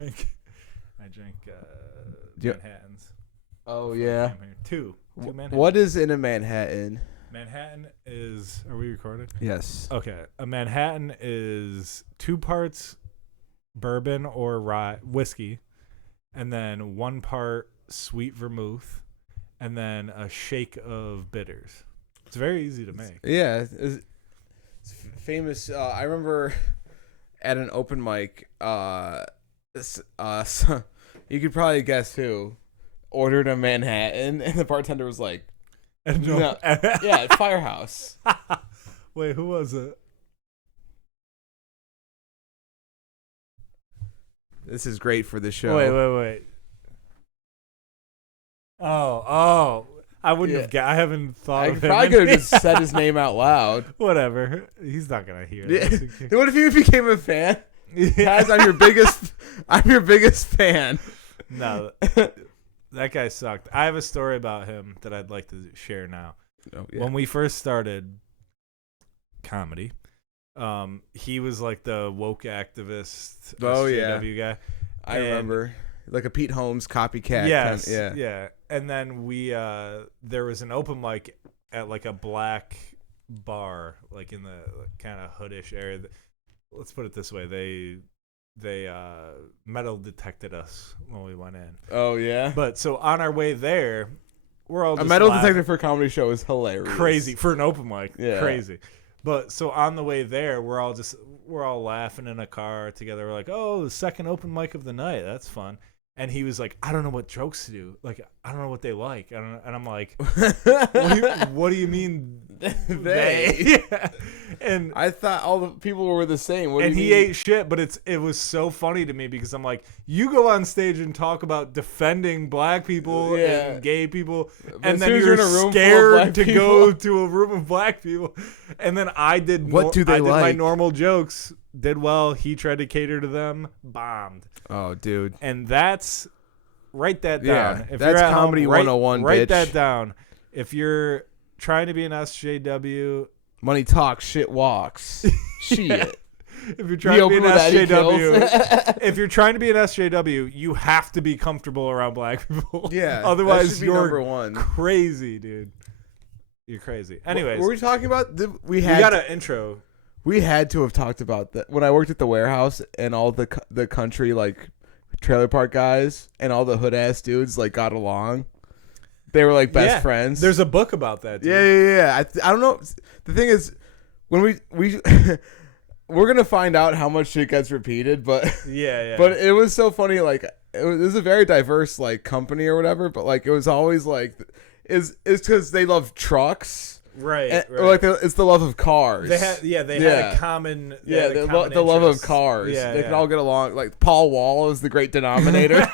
I drink Yeah. Manhattans. Oh yeah. Two Manhattans. What is in a Manhattan? Manhattan is. Are we recording? Yes. Okay. A Manhattan is 2 parts bourbon or rye whiskey, and then 1 part sweet vermouth, and then a shake of bitters. It's very easy to make. Yeah, it's famous. I remember at an open mic. You could probably guess who ordered a Manhattan, and the bartender was like, "No, yeah, Firehouse." Wait, who was it? This is great for the show. Wait. Oh. I wouldn't have. I haven't thought of him. Probably could have just said his name out loud. Whatever. He's not gonna hear Yeah. this. What if you became a fan? Guys, I'm your biggest fan. No, that guy sucked. I have a story about him that I'd like to share now. Oh, yeah. When we first started comedy, he was like the woke activist. Oh, SJW guy. I remember, like a Pete Holmes copycat. Yes, yeah. And then we there was an open mic at like a black bar, like in the kind of hoodish area. Let's put it this way: they metal detected us when we went in. Oh yeah. But so on our way there, we're all just a metal laughing. detector for a comedy show is hilarious. Crazy for an open mic. Yeah. Crazy. But so on the way there, we're all laughing in a car together. We're like, oh, the second open mic of the night. That's fun. And he was like, I don't know what jokes to do. Like, I don't know what they like. And I'm like, what do you mean they? Yeah. And I thought all the people were the same. What do you he mean? ate shit, but it was so funny to me because I'm like, you go on stage and talk about defending black people and gay people, and then you're scared to go to a room of black people. And then I did my normal jokes, did well. He tried to cater to them, bombed. Oh, dude. And write that down. Yeah, if that's you're at comedy home, 101, write bitch. that down. If you're trying to be an SJW, money talks, shit walks. Shit. If you're trying to be an SJW, if you're trying to be an SJW, you have to be comfortable around black people. Yeah. Otherwise, you're number one. Crazy, dude. You're crazy. Anyways, what were we talking about? We got an intro. We had to have talked about that when I worked at the warehouse and all the country like trailer park guys and all the hood ass dudes like got along. They were like best friends. There's a book about that. Dude. Yeah. I don't know. The thing is, when we we're gonna find out how much shit gets repeated, but yeah. But it was so funny. Like it was a very diverse like company or whatever. But like it was always like is because they love trucks. Right. Or like it's the love of cars. They had a common. The love of cars. Yeah, they can all get along. Like Paul Wall is the great denominator.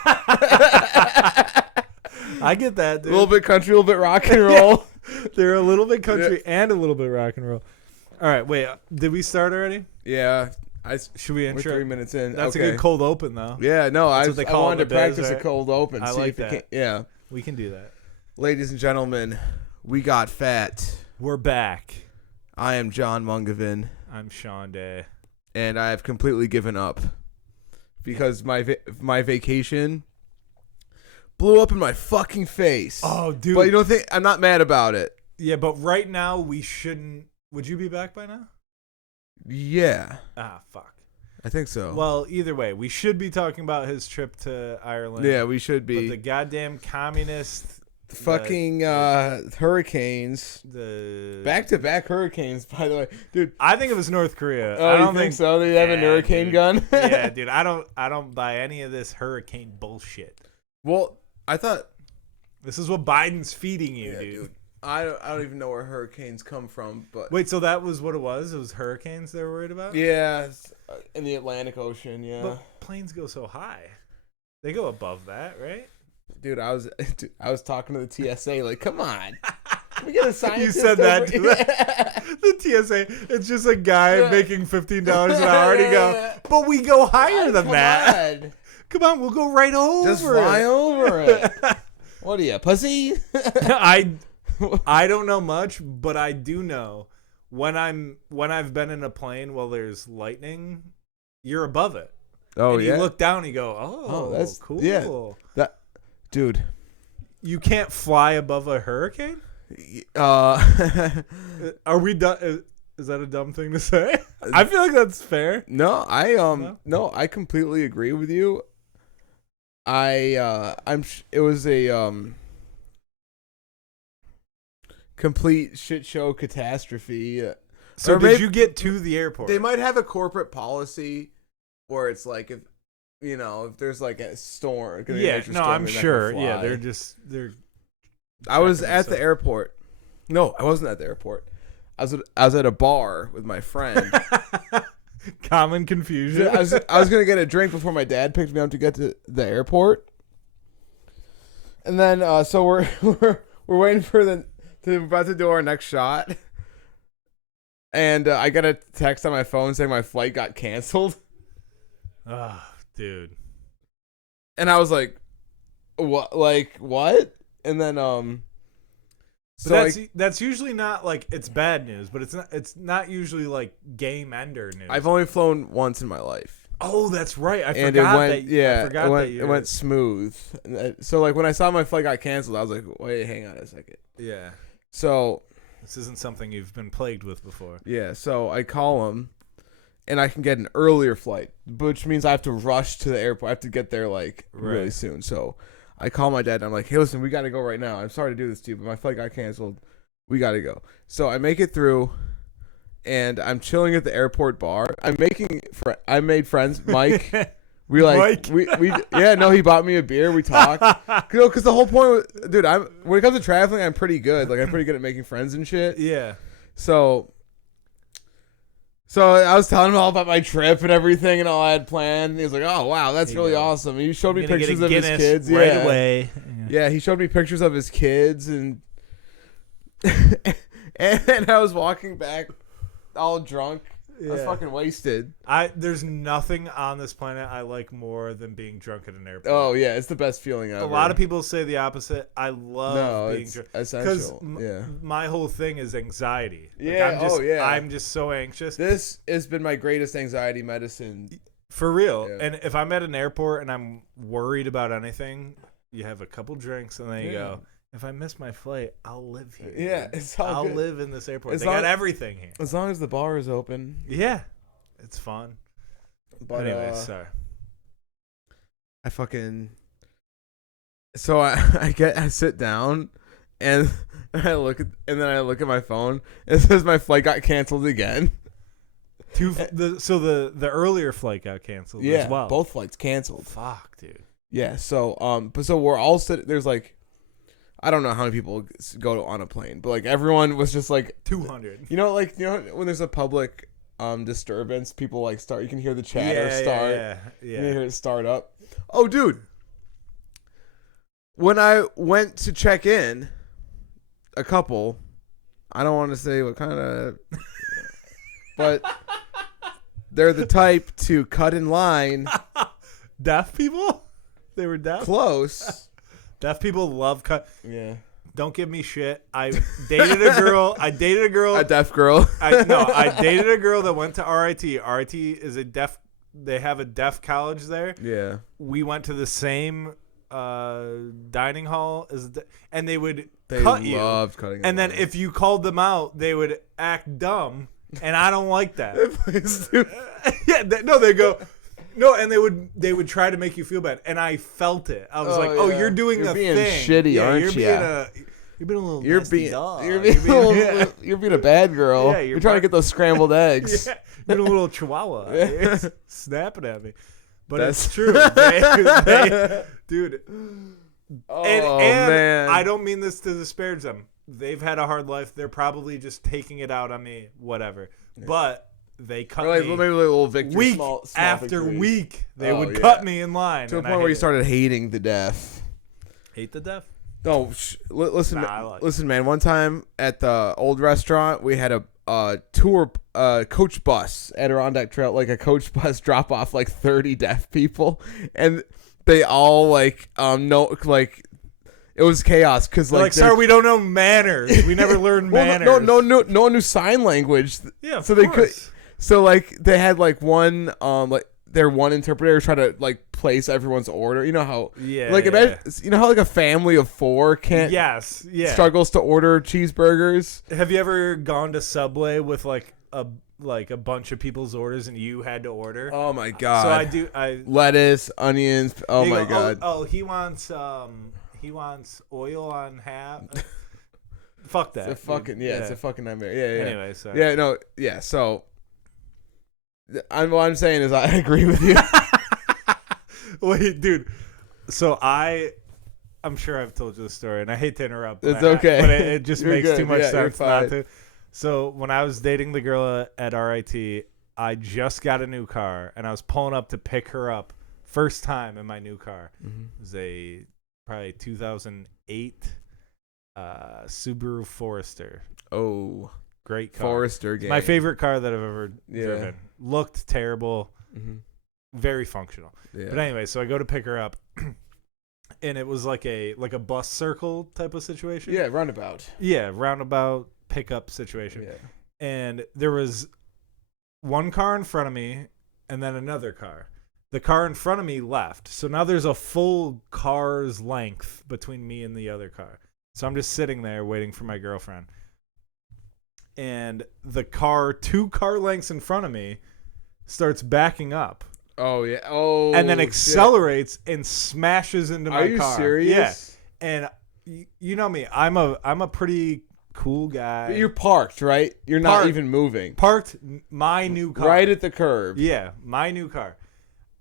I get that, dude. A little bit country, a little bit rock and roll. They're a little bit country and a little bit rock and roll. All right, wait. Did we start already? Yeah. Should we intro? We're 3 minutes in. That's a good cold open, though. Yeah, no, I wanted to practice right? a cold open. I see like if that. It can, yeah. We can do that. Ladies and gentlemen, we got fat. We're back. I am John Mungavin. I'm Sean Day. And I have completely given up because my vacation blew up in my fucking face. Oh, dude. But you don't think I'm not mad about it. Yeah, but right now we shouldn't. Would you be back by now? Yeah. Ah, fuck. I think so. Well, either way, we should be talking about his trip to Ireland. Yeah, we should be. But the goddamn communist. Fucking hurricanes. The back-to-back hurricanes, by the way, dude. I think it was North Korea. Oh, I don't think so. They have a hurricane gun. Yeah, dude. I don't buy any of this hurricane bullshit. Well, I thought this is what Biden's feeding you, dude. I don't even know where hurricanes come from, but wait, so that was what it was? It was hurricanes they were worried about? Yeah, in the Atlantic Ocean. Yeah, but planes go so high. They go above that, right? Dude, I was talking to the TSA like, come on. Can we get a scientist? You said that to the TSA. It's just a guy making $15 an hour to go, but we go higher than that. Come on, we'll go right over. Just fly over it. What are you, pussy? I don't know much, but I do know when I've been in a plane while there's lightning, you're above it. Oh, and yeah. you look down and you go, oh, that's cool. Yeah. Dude. You can't fly above a hurricane? Are we done? Is that a dumb thing to say? I feel like that's fair. No, I completely agree with you. It was a complete shit show catastrophe. So did you get to the airport? They might have a corporate policy where it's like if there's like a storm. Yeah, no, I'm sure. Yeah, they're. I was at the airport. No, I wasn't at the airport. I was at a bar with my friend. Common confusion. I was gonna get a drink before my dad picked me up to get to the airport, and then so we're waiting for about to do our next shot, and I got a text on my phone saying my flight got canceled. Oh, dude. And I was like, what? Like what? And then so that's usually not like it's bad news, but it's not usually like game ender news. I've only flown once in my life. Oh, that's right. I forgot it went smooth. So like when I saw my flight got canceled, I was like, wait, hang on a second. Yeah. So this isn't something you've been plagued with before. Yeah. So I call him, and I can get an earlier flight, which means I have to rush to the airport. I have to get there like really soon. So I call my dad and I'm like, hey, listen, we got to go right now. I'm sorry to do this to you, but my flight got canceled. We got to go. So I make it through, and I'm chilling at the airport bar. I made friends. Mike. We like, Mike? He bought me a beer. We talked. Because the whole point, dude, when it comes to traveling, I'm pretty good. Like, I'm pretty good at making friends and shit. Yeah. So I was telling him all about my trip and everything and all I had planned. And he was like, "Oh wow, that's really awesome." And he showed me pictures of his kids right away. Yeah, he showed me pictures of his kids and and I was walking back all drunk. I was fucking wasted. There's nothing on this planet I like more than being drunk at an airport. Oh yeah, it's the best feeling ever. A lot of people say the opposite. I love being drunk. Essential. My whole thing is anxiety. Yeah. I'm just so anxious. This has been my greatest anxiety medicine. For real. Yeah. And if I'm at an airport and I'm worried about anything, you have a couple drinks and then you go, if I miss my flight, I'll live here. Yeah, it's all good. I'll live in this airport. They got everything here. As long as the bar is open. Yeah, it's fun. But anyway, sorry. I sit down and I look at my phone. And it says my flight got canceled again. So the earlier flight got canceled as well. Both flights canceled. Fuck, dude. Yeah. So so we're all sitting. There's like, I don't know how many people go on a plane, but like everyone was just like 200. You know when there's a public disturbance, people like start. You can hear the chatter start. Yeah. You can hear it start up. Oh, dude. When I went to check in, a couple, I don't want to say what kind of, but they're the type to cut in line. Deaf people? They were deaf? Close. Deaf people love cut. Yeah. Don't give me shit. I dated a girl. A deaf girl. I dated a girl that went to RIT. RIT is a deaf. They have a deaf college there. Yeah. We went to the same dining hall and they would cut you. They loved cutting. And then if you called them out, they would act dumb, and I don't like that. They go. No, and they would try to make you feel bad, and I felt it. I was you're doing you're the being thing. Shitty, aren't you? You're being a little nasty dog. You're being a bad girl. Yeah, you're trying to get those scrambled eggs. Yeah, you're a little chihuahua. Yeah. Snapping at me. But That's it's true. Dude. Oh, and man. I don't mean this to disparage them. They've had a hard life. They're probably just taking it out on me, whatever. Yeah. But they cut me maybe a little victory, week small after victories. Week. They would cut me in line. To a point where you started hating the deaf. Hate the deaf? No, listen, listen, man. One time at the old restaurant, we had a tour coach bus at Adirondack Trail, like a coach bus drop off like 30 deaf people, and they all it was chaos because like sorry, we don't know manners. We never learned manners. No one knew sign language. Yeah, so they could. So like they had like one their one interpreter try to like place everyone's order. You know how imagine, you know how like a family of 4 can't struggles to order cheeseburgers. Have you ever gone to Subway with like a bunch of people's orders and you had to order? Oh my god. So I do lettuce, onions. Oh my god. Oh, he wants oil on half. Fuck that. It's a fucking nightmare. Yeah. Anyway, so So what I'm saying is I agree with you. Wait, dude. So I'm sure I've told you the story, and I hate to interrupt. It's okay. But it just makes good. too much Yeah, sense not to. So when I was dating the girl at RIT, I just got a new car, and I was pulling up to pick her up. First time in my new car. Mm-hmm. It was probably 2008 Subaru Forester. Oh, great car. Forester game. My favorite car that I've ever driven. Looked terrible. Mm-hmm. Very functional. Yeah. But anyway, so I go to pick her up. And it was like a bus circle type of situation. Yeah, roundabout. Yeah, roundabout pickup situation. Yeah. And there was one car in front of me and then another car. The car in front of me left. So now there's a full car's length between me and the other car. So I'm just sitting there waiting for my girlfriend. And the car 2 car lengths in front of me starts backing up. Oh yeah. Oh. And then accelerates and smashes into my car. Are you serious? Yeah. And you know me, I'm a pretty cool guy. But you're parked, right? You're not even moving. Parked my new car. Right at the curb. Yeah, my new car.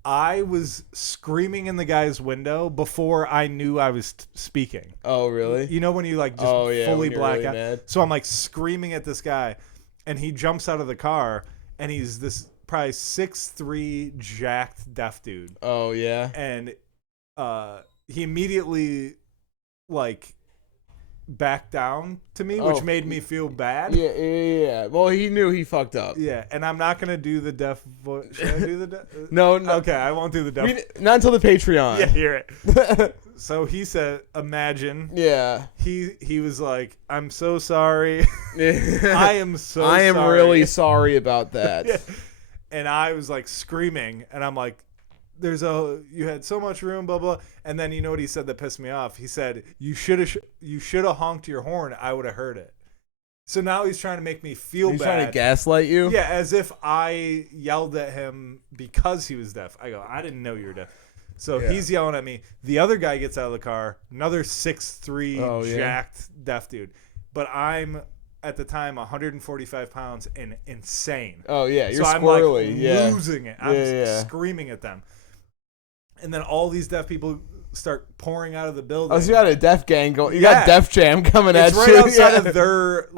I was screaming in the guy's window before I knew I was speaking. Oh, really? You know when you like just fully black really out? Mad. So I'm like screaming at this guy, and he jumps out of the car, and he's this probably 6'3" jacked deaf dude. Oh, yeah? And he immediately like backed down to me, which made me feel bad. Yeah. Well, he knew he fucked up. Yeah, and I'm not gonna do the deaf voice. Should I do the deaf? No. Okay, I won't do the deaf. Not until the Patreon. Yeah, hear it. So he said, "Imagine." Yeah. He was like, "I'm so sorry. I am sorry. I am really sorry about that." Yeah. And I was like screaming, and I'm like, you had so much room, blah blah. And then you know what he said that pissed me off? He said, you should have honked your horn. I would have heard it. So now he's trying to make me feel bad. He's trying to gaslight you? Yeah, as if I yelled at him because he was deaf. I go, I didn't know you were deaf. So he's yelling at me. The other guy gets out of the car, another 6'3" jacked deaf dude. But I'm at the time 145 pounds and insane. Oh yeah, you're so squirrely. I'm like losing it. I'm screaming at them. And then all these deaf people start pouring out of the building. Oh, so you got a deaf gang going. You got Def Jam coming at you. It's right outside of their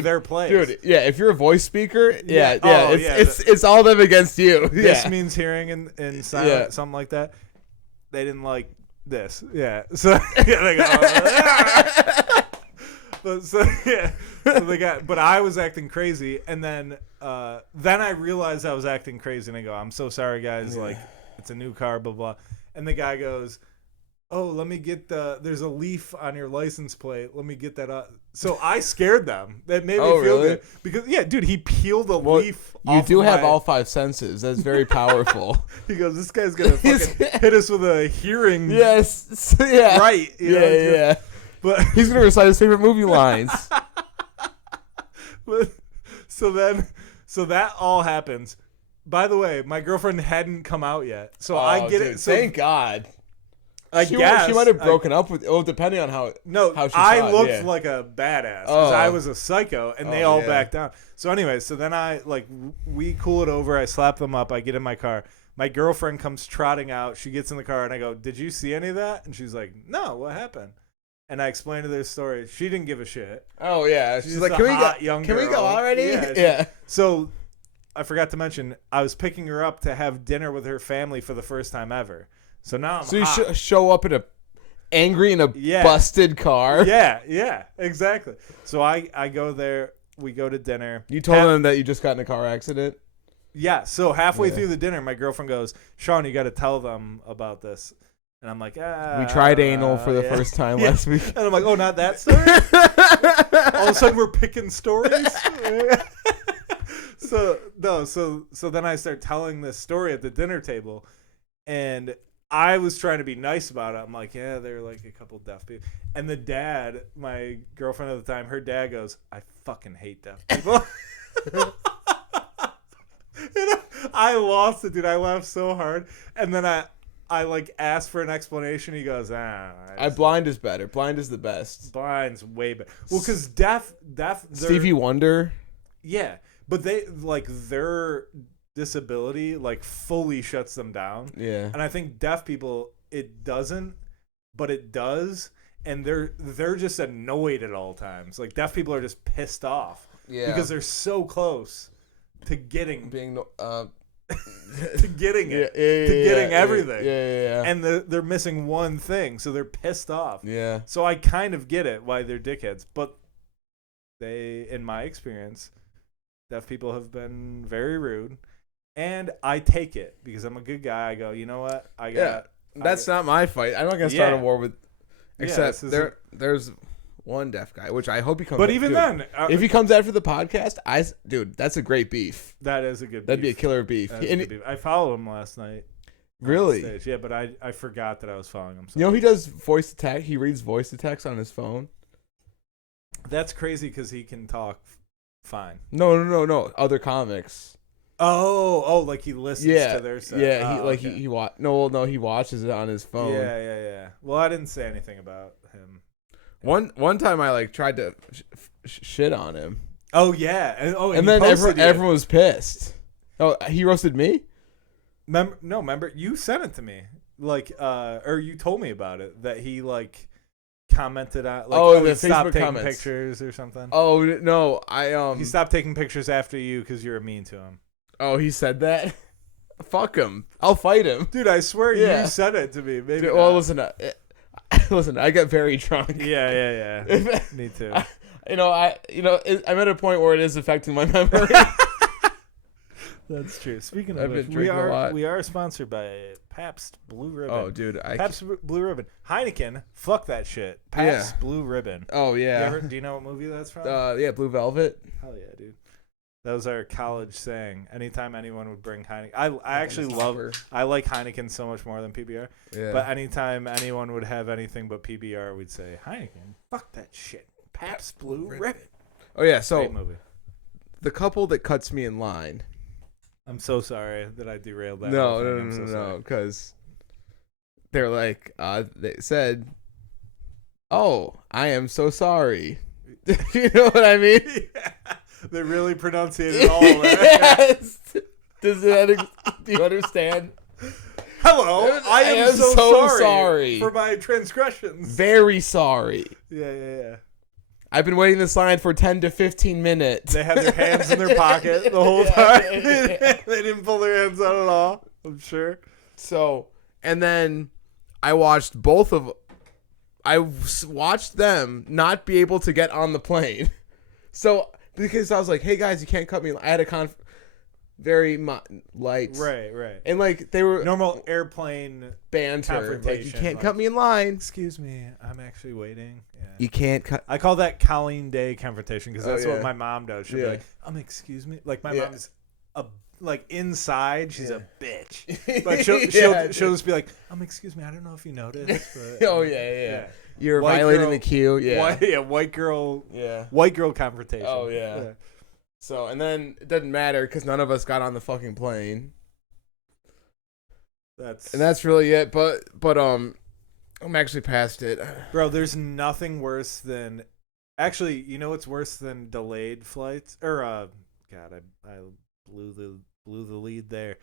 their place. Dude, yeah, if you're a voice speaker, it's all them against you. This means hearing in silent, something like that. They didn't like this. Yeah. So they go, so they got, but I was acting crazy, and then I realized I was acting crazy, and I go, I'm so sorry, guys. Like, it's a new car, blah blah. And the guy goes, oh, let me get there's a leaf on your license plate. Let me get that up. So I scared them. That made me feel good because dude, he peeled a leaf. You do have all 5 senses. That's very powerful. He goes, this guy's gonna fucking hit us with a hearing. Yes. Yeah. Right. Yeah. But he's gonna recite his favorite movie lines. But so that all happens. By the way, my girlfriend hadn't come out yet, so I get it. So thank God. She might have broken up with. Oh, depending on how. No, how she I looked like a badass because I was a psycho, and they all backed down. So anyway, so then we cool it over. I slap them up. I get in my car. My girlfriend comes trotting out. She gets in the car, and I go, "Did you see any of that?" And she's like, "No, what happened?" And I explained to their story. She didn't give a shit. Oh yeah, she's like, "Can we go already?" Yeah. So I forgot to mention, I was picking her up to have dinner with her family for the first time ever. So now I'm So you show up angry in a busted car? Yeah, exactly. So I go there. We go to dinner. You told them that you just got in a car accident? Yeah. So halfway through the dinner, my girlfriend goes, Sean, you got to tell them about this. And I'm like, we tried anal for the first time last week. And I'm like, oh, not that story? All of a sudden, we're picking stories? So then I start telling this story at the dinner table, and I was trying to be nice about it. I'm like, yeah, they're like a couple deaf people. And the dad, my girlfriend at the time, her dad goes, I fucking hate deaf people. And I lost it, dude. I laughed so hard. And then I like asked for an explanation. He goes, blind is better. Blind is the best. Blind's way better. Well, because deaf. Stevie Wonder. Yeah, but they like their disability like fully shuts them down. Yeah. And I think deaf people, it doesn't, but it does, and they're just annoyed at all times. Like deaf people are just pissed off. Yeah. Because they're so close to getting to getting it, to getting everything. Yeah. And they're missing one thing, so they're pissed off. Yeah. So I kind of get it why they're dickheads, but they, in my experience, deaf people have been very rude. And I take it because I'm a good guy. I go, you know what? That's not my fight. I'm not gonna start a war with. Except there's one deaf guy, which I hope he comes. But even then, if he comes after the podcast, dude, that's a great beef. That is a good. That'd be a killer beef. I followed him last night. Really? Yeah, but I forgot that I was following him. You know, he does voice to text. He reads voice to text on his phone. That's crazy because he can talk fine. No. Other comics. Oh, like he listens to their stuff. Yeah, he watches it on his phone. Yeah. Well, I didn't say anything about him. One time I like tried to shit on him. Oh yeah, and then everyone was pissed. Oh, he roasted me? Remember you sent it to me, like, or you told me about it that he like commented on, like, the he stopped Facebook taking comments. pictures or something. Oh no, he stopped taking pictures after you because you were mean to him. Oh, he said that? Fuck him. I'll fight him. Dude, I swear you said it to me. Maybe. Dude, well, listen, I got very drunk. Yeah. Me too. I'm at a point where it is affecting my memory. That's true. Speaking of which, we are sponsored by Pabst Blue Ribbon. Oh, dude. Pabst Blue Ribbon. Heineken, fuck that shit. Pabst Blue Ribbon. Oh, yeah. Do you know what movie that's from? Yeah, Blue Velvet. Hell yeah, dude. That was our college saying. Anytime anyone would bring Heineken, I like Heineken so much more than PBR. Yeah. But anytime anyone would have anything but PBR, we'd say Heineken. Fuck that shit. Pabst Blue Ribbon. Oh yeah, so great movie. The couple that cuts me in line. I'm so sorry that I derailed that. No, because they're like, they said, "Oh, I am so sorry." You know what I mean? Yeah. They really pronunciated all of that. Yes. Do you understand? Hello, I am so sorry for my transgressions. Very sorry. Yeah. I've been waiting this line for 10 to 15 minutes. They had their hands in their pocket the whole time. They didn't pull their hands out at all, I'm sure. So, and then I watched them not be able to get on the plane. So, because I was like, hey guys, you can't cut me. I had a very light. Right. And like they were normal airplane banter. Like, you can't cut me in line. Excuse me, I'm actually waiting. Yeah. You can't cut. I call that Colleen Day confrontation because that's what my mom does. She'll be like, excuse me. Like my mom is like inside, she's a bitch. Like she'll just be like, excuse me, I don't know if you noticed. But, oh yeah. You're violating the queue. Yeah. White girl. Yeah. White girl confrontation. Oh yeah. So, and then it doesn't matter because none of us got on the fucking plane. That's really it. But I'm actually past it. Bro, there's nothing worse than... Actually, you know what's worse than delayed flights? Or, God, I blew the lead there.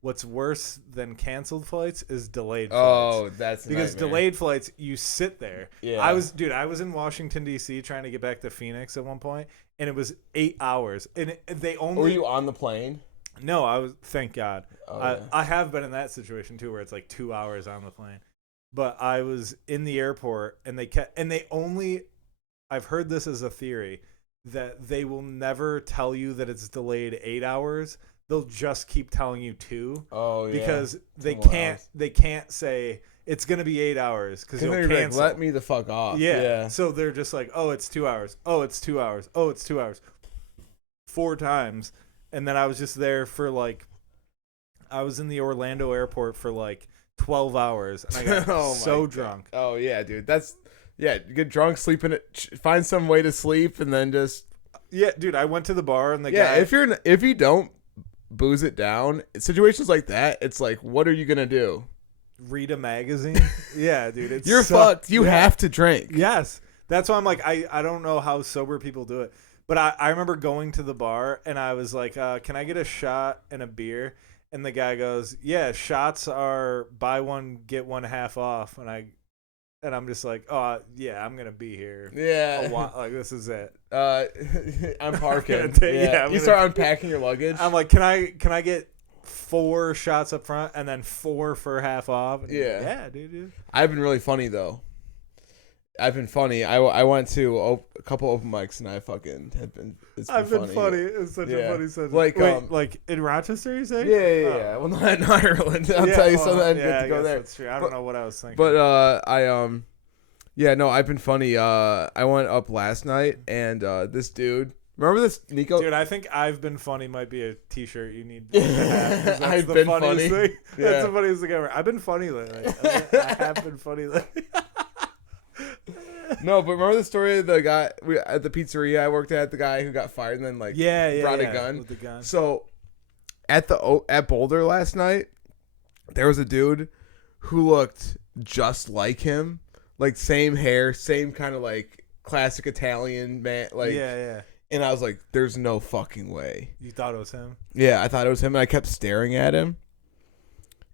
What's worse than canceled flights is delayed flights. Oh, that's because nightmare. Delayed flights, you sit there. Yeah. I was in Washington, D.C. trying to get back to Phoenix at one point, and it was 8 hours. And they only... Were you on the plane? No, I was... Thank God. Oh, I have been in that situation, too, where it's like 2 hours on the plane. But I was in the airport, and they only... I've heard this as a theory, that they will never tell you that it's delayed 8 hours. They'll just keep telling you 2. Oh, yeah. Because they can't say it's going to be 8 hours because you'll cancel. Like, let me the fuck off. Yeah. So they're just like, oh, it's 2 hours. Oh, it's 2 hours. Oh, it's 2 hours. 4 times. and then I was just there for like, I was in the Orlando airport for like 12 hours, and I got so drunk. Oh yeah, dude. Get drunk, sleep in it, find some way to sleep, and then just. Yeah, dude. I went to the bar, and the guy. If you don't booze it down, situations like that, it's like, what are you gonna do? Read a magazine? Yeah, dude. You're fucked. You have to drink. Yes. That's why I'm like, I don't know how sober people do it. But I remember going to the bar, and I was like, can I get a shot and a beer? And the guy goes, yeah, shots are buy one, get one half off. And I'm just like, oh, yeah, I'm going to be here. Yeah. Like, this is it. I'm parking. You start unpacking your luggage. I'm like, can I get 4 shots up front and then 4 for half off? And yeah, dude. I've been really funny, though. I went to a couple open mics, and I fucking have been. I've been funny. It's such a funny sentence. Like, like in Rochester, you say? Yeah. Well, not in Ireland. I'll tell you something. I didn't get to go there. That's true. I don't know what I was thinking. But I've been funny. I went up last night, and this dude. Remember this, Nico? Dude, I think I've been funny might be a T-shirt you need to have. I've been funny. Thing. Yeah. That's the funniest thing ever. I've been funny lately. I have been funny lately. No, but remember the story of the guy at the pizzeria I worked at, the guy who got fired and then brought a gun? With the gun. So at Boulder last night, there was a dude who looked just like him, like same hair, same kind of like classic Italian man, like yeah. And I was like, "There's no fucking way." You thought it was him? Yeah, I thought it was him, and I kept staring at him.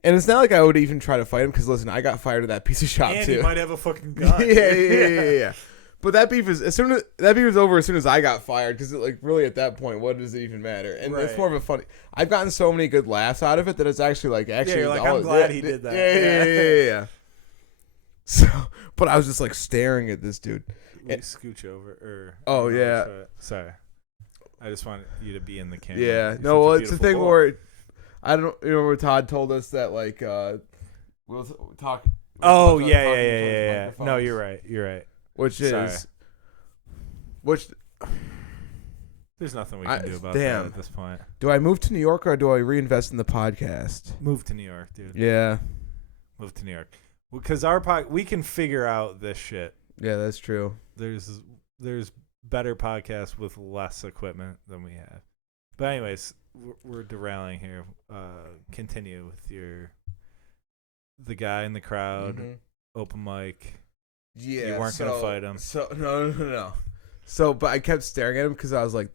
And it's not like I would even try to fight him because, listen, I got fired at that piece of shop and too. And he might have a fucking gun. Yeah. But that beef was over as soon as I got fired because, like, really at that point, what does it even matter? And it's more of a funny. I've gotten so many good laughs out of it that it's actually Yeah, you're like, I'm glad he did that. Yeah. So, but I was just like staring at this dude. Scooch over. Oh yeah. Sorry, I just want you to be in the camera. Yeah. No, well, it's a thing where. I don't remember Todd told us that like we'll talk. Oh yeah. No, you're right. Which there's nothing we can do about that at this point. Do I move to New York or do I reinvest in the podcast? Move to New York, dude. Yeah. Move to New York because we can figure out this shit. Yeah, that's true. There's better podcasts with less equipment than we have. But anyways, we're derailing here. Continue with the guy in the crowd, open mic. Yeah, you weren't gonna fight him. So no. So, but I kept staring at him because I was like,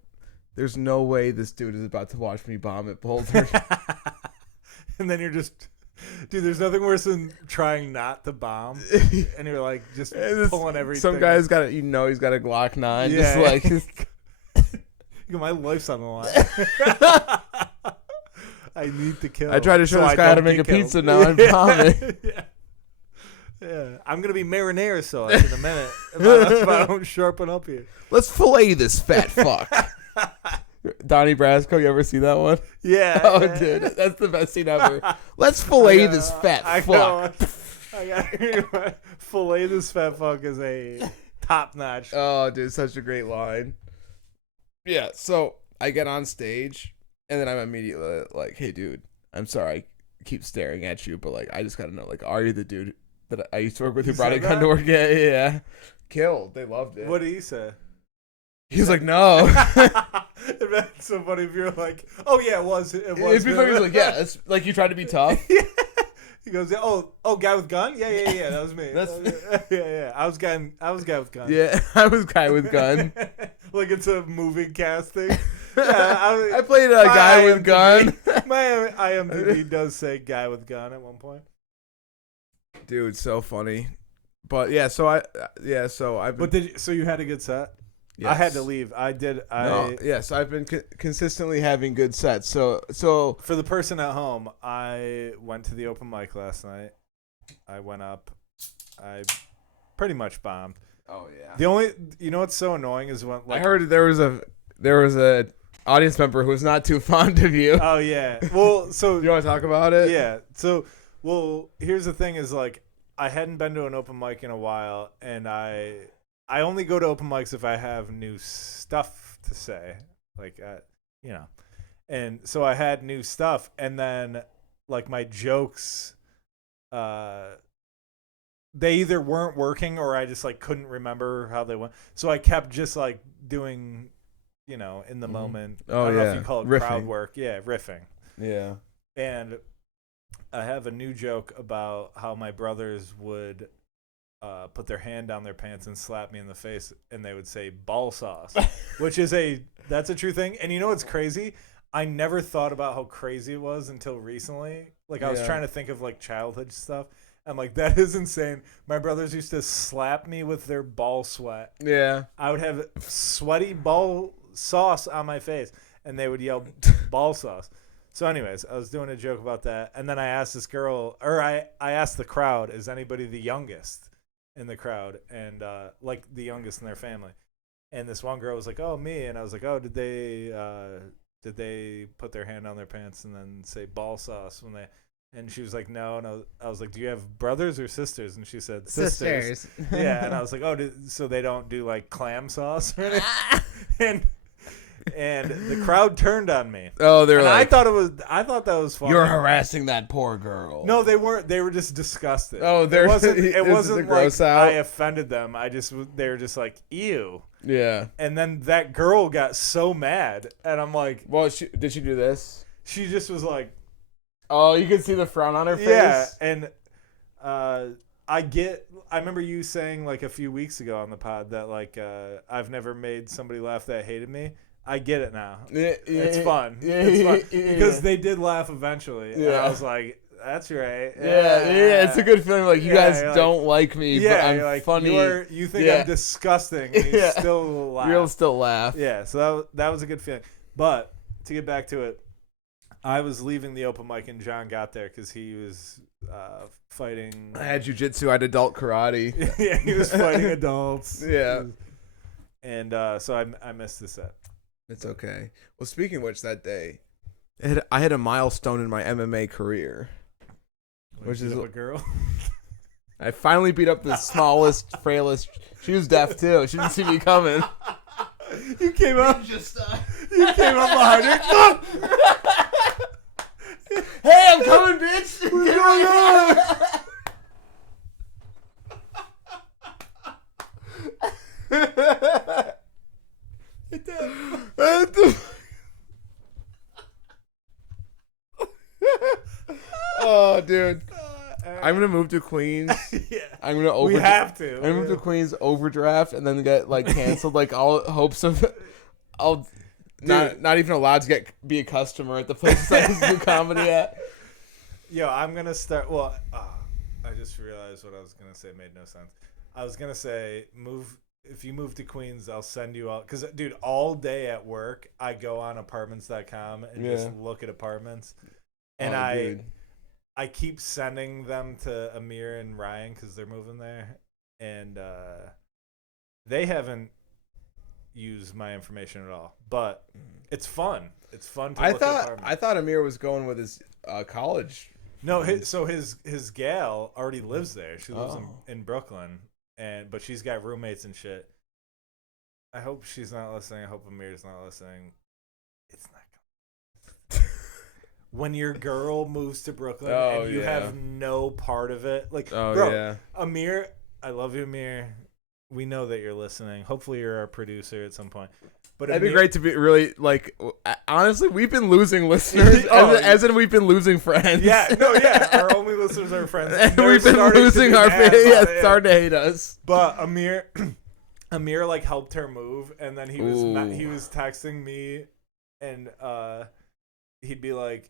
"There's no way this dude is about to watch me bomb at Boulder." And then you're just, dude. There's nothing worse than trying not to bomb, and you're like just pulling everything. Some guy's got he's got a Glock 9, just like. My life's on the line. I need to kill. I tried to show this guy how to make a pizza. Now I'm bombing. Yeah. I'm gonna be marinara sauce in a minute if I don't sharpen up here. Let's fillet this fat fuck. Donnie Brasco, you ever see that one? Yeah. Oh, dude, that's the best scene ever. Let's fillet this fat fuck. I got fillet this fat fuck is a top notch. Oh, dude, such a great line. Yeah, so I get on stage, and then I'm immediately like, "Hey, dude, I'm sorry, I keep staring at you, but like, I just gotta know, like, are you the dude that I used to work with who brought a gun to work?" Yeah. Killed. They loved it. What did he say? He was like, "No." That's so funny if you're like, "Oh yeah, it was." It'd be funny. He's like, "Yeah, it's like you tried to be tough." He goes, "Oh, guy with gun? Yeah, that was me." Yeah. I was guy with gun. Yeah, I was guy with gun. Like it's a moving cast thing. Yeah, I played a guy with gun. My IMDb does say guy with gun at one point. Dude, so funny. But yeah, so I've been. So you had a good set? Yes. I had to leave. Yes, I've been consistently having good sets. So for the person at home, I went to the open mic last night. I went up. I pretty much bombed. Oh yeah. The only, what's so annoying is when I heard there was a audience member who was not too fond of you. Oh yeah. Well, so you want to talk about it? Yeah. So, here's the thing: is like I hadn't been to an open mic in a while, and I only go to open mics if I have new stuff to say, like And so I had new stuff, and then like my jokes, they either weren't working or I just like couldn't remember how they went. So I kept just like doing, in the moment. Oh, I don't know if you call it riffing. crowd work. Yeah, riffing. Yeah. And I have a new joke about how my brothers would put their hand down their pants and slap me in the face, and they would say ball sauce, which is that's a true thing. And you know what's crazy? I never thought about how crazy it was until recently. Like I was trying to think of like childhood stuff. I'm like, that is insane. My brothers used to slap me with their ball sweat. Yeah. I would have sweaty ball sauce on my face, and they would yell ball sauce. So anyways, I was doing a joke about that, and then I asked this girl, or I asked the crowd, is anybody the youngest in the crowd? And like the youngest in their family. And this one girl was like, oh, me. And I was like, oh, did they put their hand on their pants and then say ball sauce when they... And she was like, no. And I was like, do you have brothers or sisters? And she said, sisters. Yeah. And I was like, oh, so they don't do like clam sauce or anything? And the crowd turned on me. Oh, they're like, I thought that was funny. You're harassing that poor girl. No, they weren't. They were just disgusted. Oh, it wasn't gross like out? I offended them. They were just like, ew. Yeah. And then that girl got so mad, and I'm like, well, did she do this? She just was like, oh, you can see the frown on her face. Yeah, and I remember you saying like a few weeks ago on the pod that like I've never made somebody laugh that hated me. I get it now. It's fun. It's fun because they did laugh eventually. Yeah. And I was like, that's right. Yeah. It's a good feeling. Like you guys don't like me, but I'm like, funny. You think I'm disgusting, and you still laugh. You'll still laugh. Yeah. So that was a good feeling. But to get back to it, I was leaving the open mic, and John got there because he was fighting. I had jiu-jitsu. I had adult karate. Yeah, he was fighting adults. Yeah. And so I missed the set. It's okay. Well, speaking of which, that day, I had a milestone in my MMA career. Which is a girl. I finally beat up the smallest, frailest. She was deaf too. She didn't see me coming. You came up. You came up behind her. Hey, I'm coming, bitch. What's going on? Oh, dude. I'm gonna move to Queens. Yeah. We have to. I'm gonna move to Queens, overdraft, and then get like canceled. Like all hopes of, not even allowed to be a customer at the places I do comedy at. Yo, I'm gonna start. Well, I just realized what I was gonna say made no sense. I was gonna say if you move to Queens, I'll send you out. Because, dude, all day at work, I go on apartments.com and just look at apartments. And I keep sending them to Amir and Ryan because they're moving there. And they haven't used my information at all. But it's fun. It's fun to look at apartments. I thought Amir was going with his college. No, his gal already lives there. She lives in Brooklyn. But she's got roommates and shit. I hope she's not listening. I hope Amir's not listening. It's not going. When your girl moves to Brooklyn and you have no part of it, like, Amir, I love you, Amir. We know that you're listening. Hopefully, you're our producer at some point. But that'd be great to be really like. Honestly, we've been losing listeners, as in we've been losing friends. Yeah, our only listeners are friends. And we've been losing our fans. Yeah, starting to hate us. But Amir like helped her move, and then he was texting me, and he'd be like,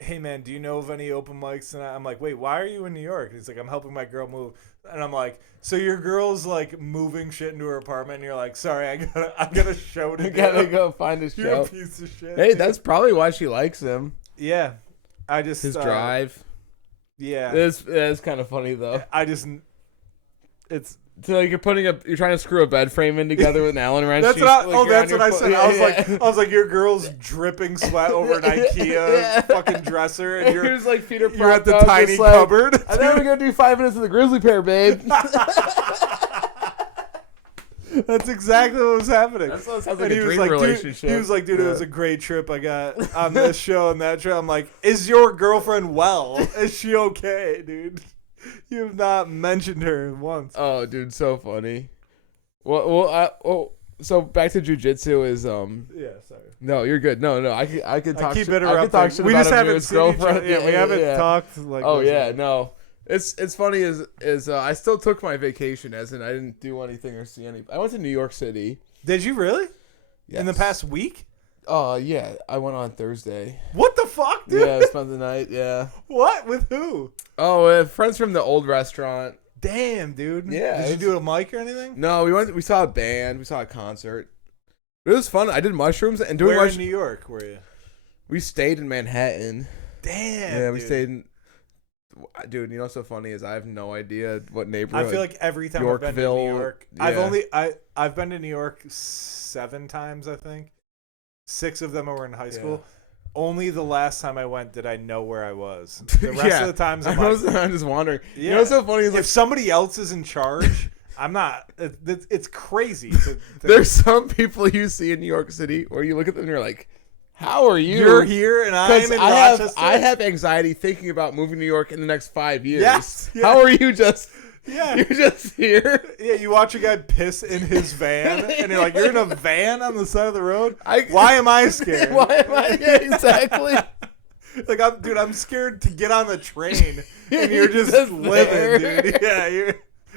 hey man, do you know of any open mics tonight? I'm like, wait, why are you in New York? He's like, I'm helping my girl move. And I'm like, so your girl's like moving shit into her apartment, and you're like, sorry, I got a show to do. Gotta go find a show. You're a piece of shit. Hey, that's probably why she likes him. Yeah. His drive. Yeah. It's kind of funny though. It's so like you're trying to screw a bed frame in together with an Allen wrench. That's what I said. I was like, your girl's dripping sweat over an IKEA fucking dresser, and you're just like feet are you're at the tiny cupboard. And then we're gonna do 5 minutes of the grizzly pear, babe. That's exactly what was happening. That sounds like a dream relationship. He was like, dude, it was a great trip I got on this show and that show. I'm like, is your girlfriend well? Is she okay, dude? You have not mentioned her once. Oh, dude, so funny. So back to jujitsu is Yeah, sorry. No, you're good. No, I could talk. Keep interrupting. I could talk shit we about just haven't seen girlfriend. Each other. Yeah, we haven't talked like. Oh yeah, no. It's funny is I still took my vacation, as in I didn't do anything or see any. I went to New York City. Did you really? Yes. In the past week? Yeah, I went on Thursday. What the fuck, dude? Yeah, I spent the night. Yeah. What? With who? Oh, friends from the old restaurant. Damn, dude. Yeah. Did you do a mic or anything? No, we saw a band. We saw a concert. It was fun. I did mushrooms and doing. Where in New York were you? We stayed in Manhattan. Damn. Yeah, dude. we stayed in. Dude, you know what's so funny is I have no idea what neighborhood. I feel like every time I've been to New York, yeah. I've been to New York 7 times, I think. 6 of them were in high school. Only the last time I went did I know where I was. The rest of the times I'm just wandering. Yeah. You know what's so funny is if somebody else is in charge, I'm not. It's crazy. There's some people you see in New York City where you look at them and you're like, how are you? You're here and I'm in Rochester. I have anxiety thinking about moving to New York in the next 5 years. Yes. Yeah. How are you just... Yeah. You're just here? Yeah, you watch a guy piss in his van, and you're like, you're in a van on the side of the road? Why am I scared? Why am I? Yeah, exactly. Like, I'm scared to get on the train, and you're just living, there. Dude. Yeah,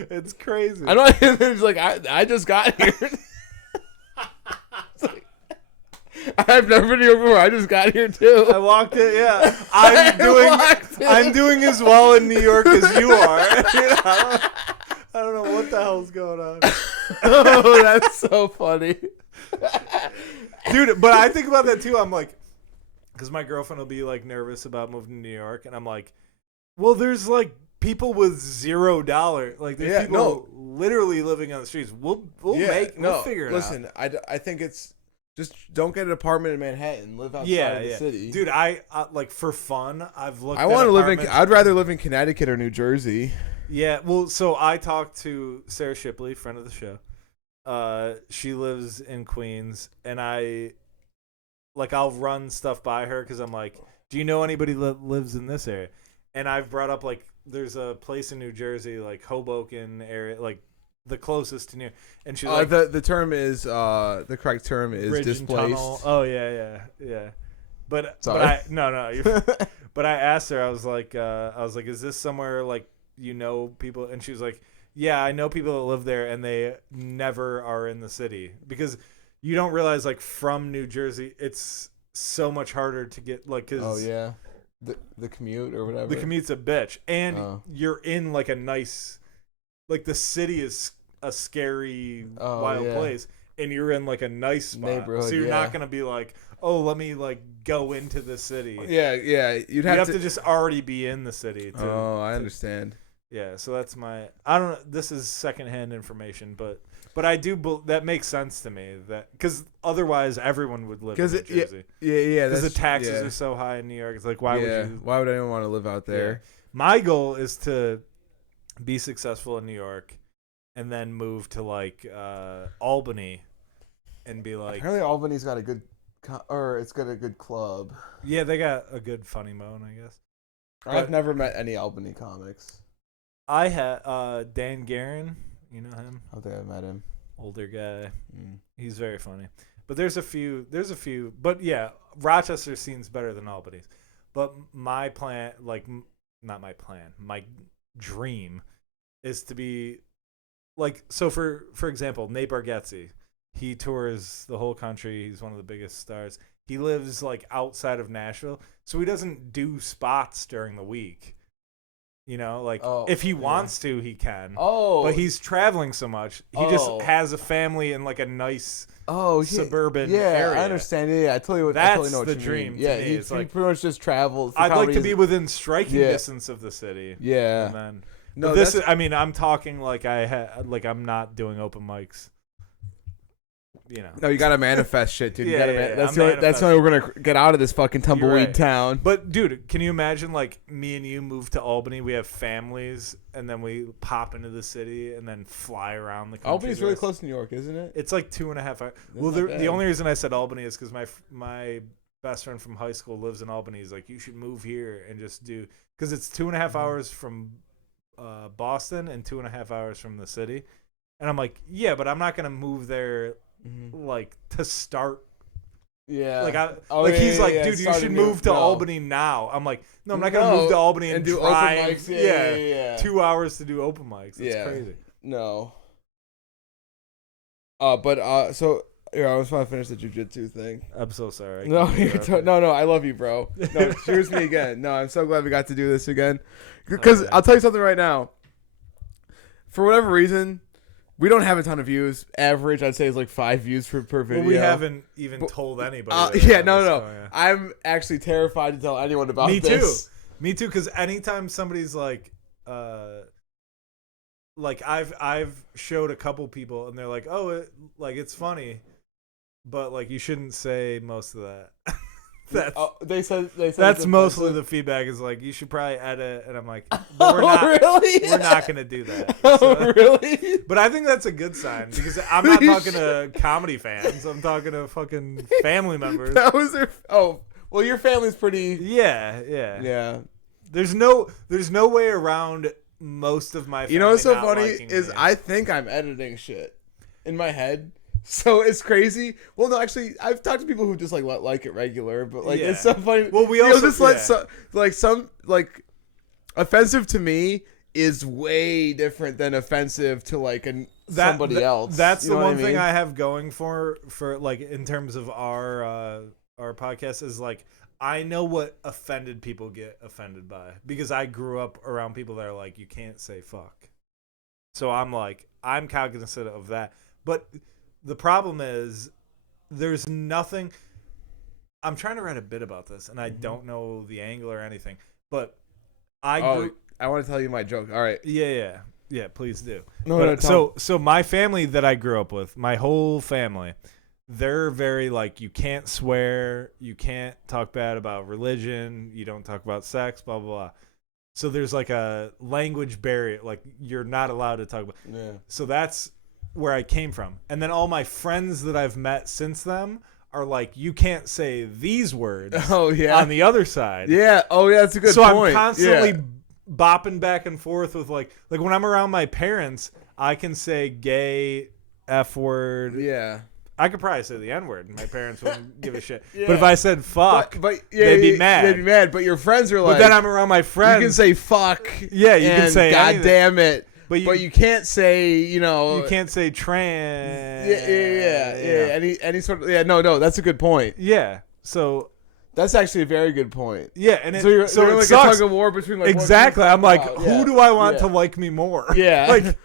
it's crazy. I know. It's like, I just got here. I've never been here before. I just got here too. I walked in. Yeah, I'm doing as well in New York as you are. I don't know what the hell's going on. Oh, that's so funny, dude. But I think about that too. I'm like, because my girlfriend will be like nervous about moving to New York, and I'm like, well, there's like people with $0. Like there's people literally living on the streets. We'll figure it out. Listen, I think it's. Just don't get an apartment in Manhattan. Live outside of the city, dude. I like for fun. I've looked. I want to live in. I'd rather live in Connecticut or New Jersey. Yeah, well, so I talked to Sarah Shipley, friend of the show. She lives in Queens, and I'll run stuff by her because I'm like, do you know anybody that lives in this area? And I've brought up like, there's a place in New Jersey, like Hoboken area, like. The closest to New, and she's like, the term is the correct term is bridge displaced. And tunnel. Oh yeah. But but I asked her. I was like, is this somewhere like you know people? And she was like, yeah, I know people that live there, and they never are in the city because you don't realize like from New Jersey, it's so much harder to get like because the commute or whatever. The commute's a bitch, and you're in like a nice. Like the city is a scary, wild place, and you're in like a nice spot, neighborhood. So you're not gonna be like, oh, let me like go into the city. Yeah. You'd have to just already be in the city. I understand. Yeah, so that's my. I don't know. This is secondhand information, but I do. That makes sense to me. That because otherwise everyone would live in New Jersey. Yeah. Because the taxes are so high in New York. It's like why would you? Why would anyone want to live out there? Yeah. My goal is to be successful in New York and then move to like Albany and be like apparently Albany's got a good it's got a good club. Yeah, they got a good funny bone, I guess. I've never met any Albany comics. I had Dan Guerin, you know him? I don't think I've met him. Older guy. He's very funny. But there's a few but yeah, Rochester scene's better than Albany's. But my plan my dream is to be like, so for example, Nate Bargatze, he tours the whole country. He's one of the biggest stars. He lives like outside of Nashville, so he doesn't do spots during the week. You know, like if he wants to, he can. But he's traveling so much, he just has a family in like a nice suburban area. I understand. Yeah, I totally know what the you dream. mean. Yeah, he pretty much just travels. I'd like to be within striking distance of the city. Yeah. And then, no, I'm talking like I'm not doing open mics. No, you gotta manifest shit, dude. That's the only way we're gonna get out of this fucking tumbleweed town. But dude, can you imagine like me and you move to Albany? We have families, and then we pop into the city and then fly around the country. Albany's really close to New York, isn't it? It's like 2.5 hours. Well, the only reason I said Albany is because my best friend from high school lives in Albany. He's like, you should move here and just do, because it's 2.5 hours from Boston and 2.5 hours from the city. And I'm like, yeah, but I'm not gonna move there like to start. Yeah. He's like, dude, you should move to Albany now. I'm like, no, I'm not gonna move to Albany and do drive. Open mics. Yeah. 2 hours to do open mics. That's crazy. No. So here, I just want to finish the jiu-jitsu thing. I'm so sorry. No, I love you, bro. No, cheers me again. No, I'm so glad we got to do this again. Because I'll tell you something right now. For whatever reason, we don't have a ton of views. Average, I'd say, is like 5 views per video. Well, we haven't even told anybody. No. I'm actually terrified to tell anyone about this. Me too, because anytime somebody's like I've showed a couple people and they're like, oh, it's funny, but like you shouldn't say most of that. They said that's mostly the feedback is like you should probably edit, and I'm like, but we're not. Really? We're not gonna do that. So, really? But I think that's a good sign because I'm not talking to comedy fans. I'm talking to fucking family members. That was their. Oh, well, your family's pretty. Yeah. There's no way around most of my family. You know what's so funny is I think I'm editing shit in my head. So it's crazy. Well, no, actually, I've talked to people who just like it regular, but like it's so funny. Well, we also just some offensive to me is way different than offensive to like somebody else. That's the one thing I have going for like in terms of our podcast is like I know what offended people get offended by because I grew up around people that are like you can't say fuck. So I'm cognizant of that, but. The problem is there's nothing – I'm trying to write a bit about this, and I don't know the angle or anything. But I want to tell you my joke. All right. Yeah, please do. So my family that I grew up with, my whole family, they're very like you can't swear, you can't talk bad about religion, you don't talk about sex, blah, blah, blah. So there's like a language barrier. Like you're not allowed to talk about – Yeah. So that's – where I came from. And then all my friends that I've met since then are like, you can't say these words on the other side. Yeah. Oh, yeah, that's a good point. So I'm constantly bopping back and forth with like when I'm around my parents, I can say gay, F word. Yeah. I could probably say the N word and my parents wouldn't give a shit. Yeah. But if I said fuck, they'd be mad. They'd be mad, but your friends are like... But then I'm around my friends. You can say fuck. Yeah, you can say God anything. Damn it. But you can't say, you can't say trans. Yeah. Any sort of, no, that's a good point. Yeah. So that's actually a very good point. Yeah, and so you're like sucks. a tug of war between like exactly. I'm like, who do I want to like me more? Yeah. Like,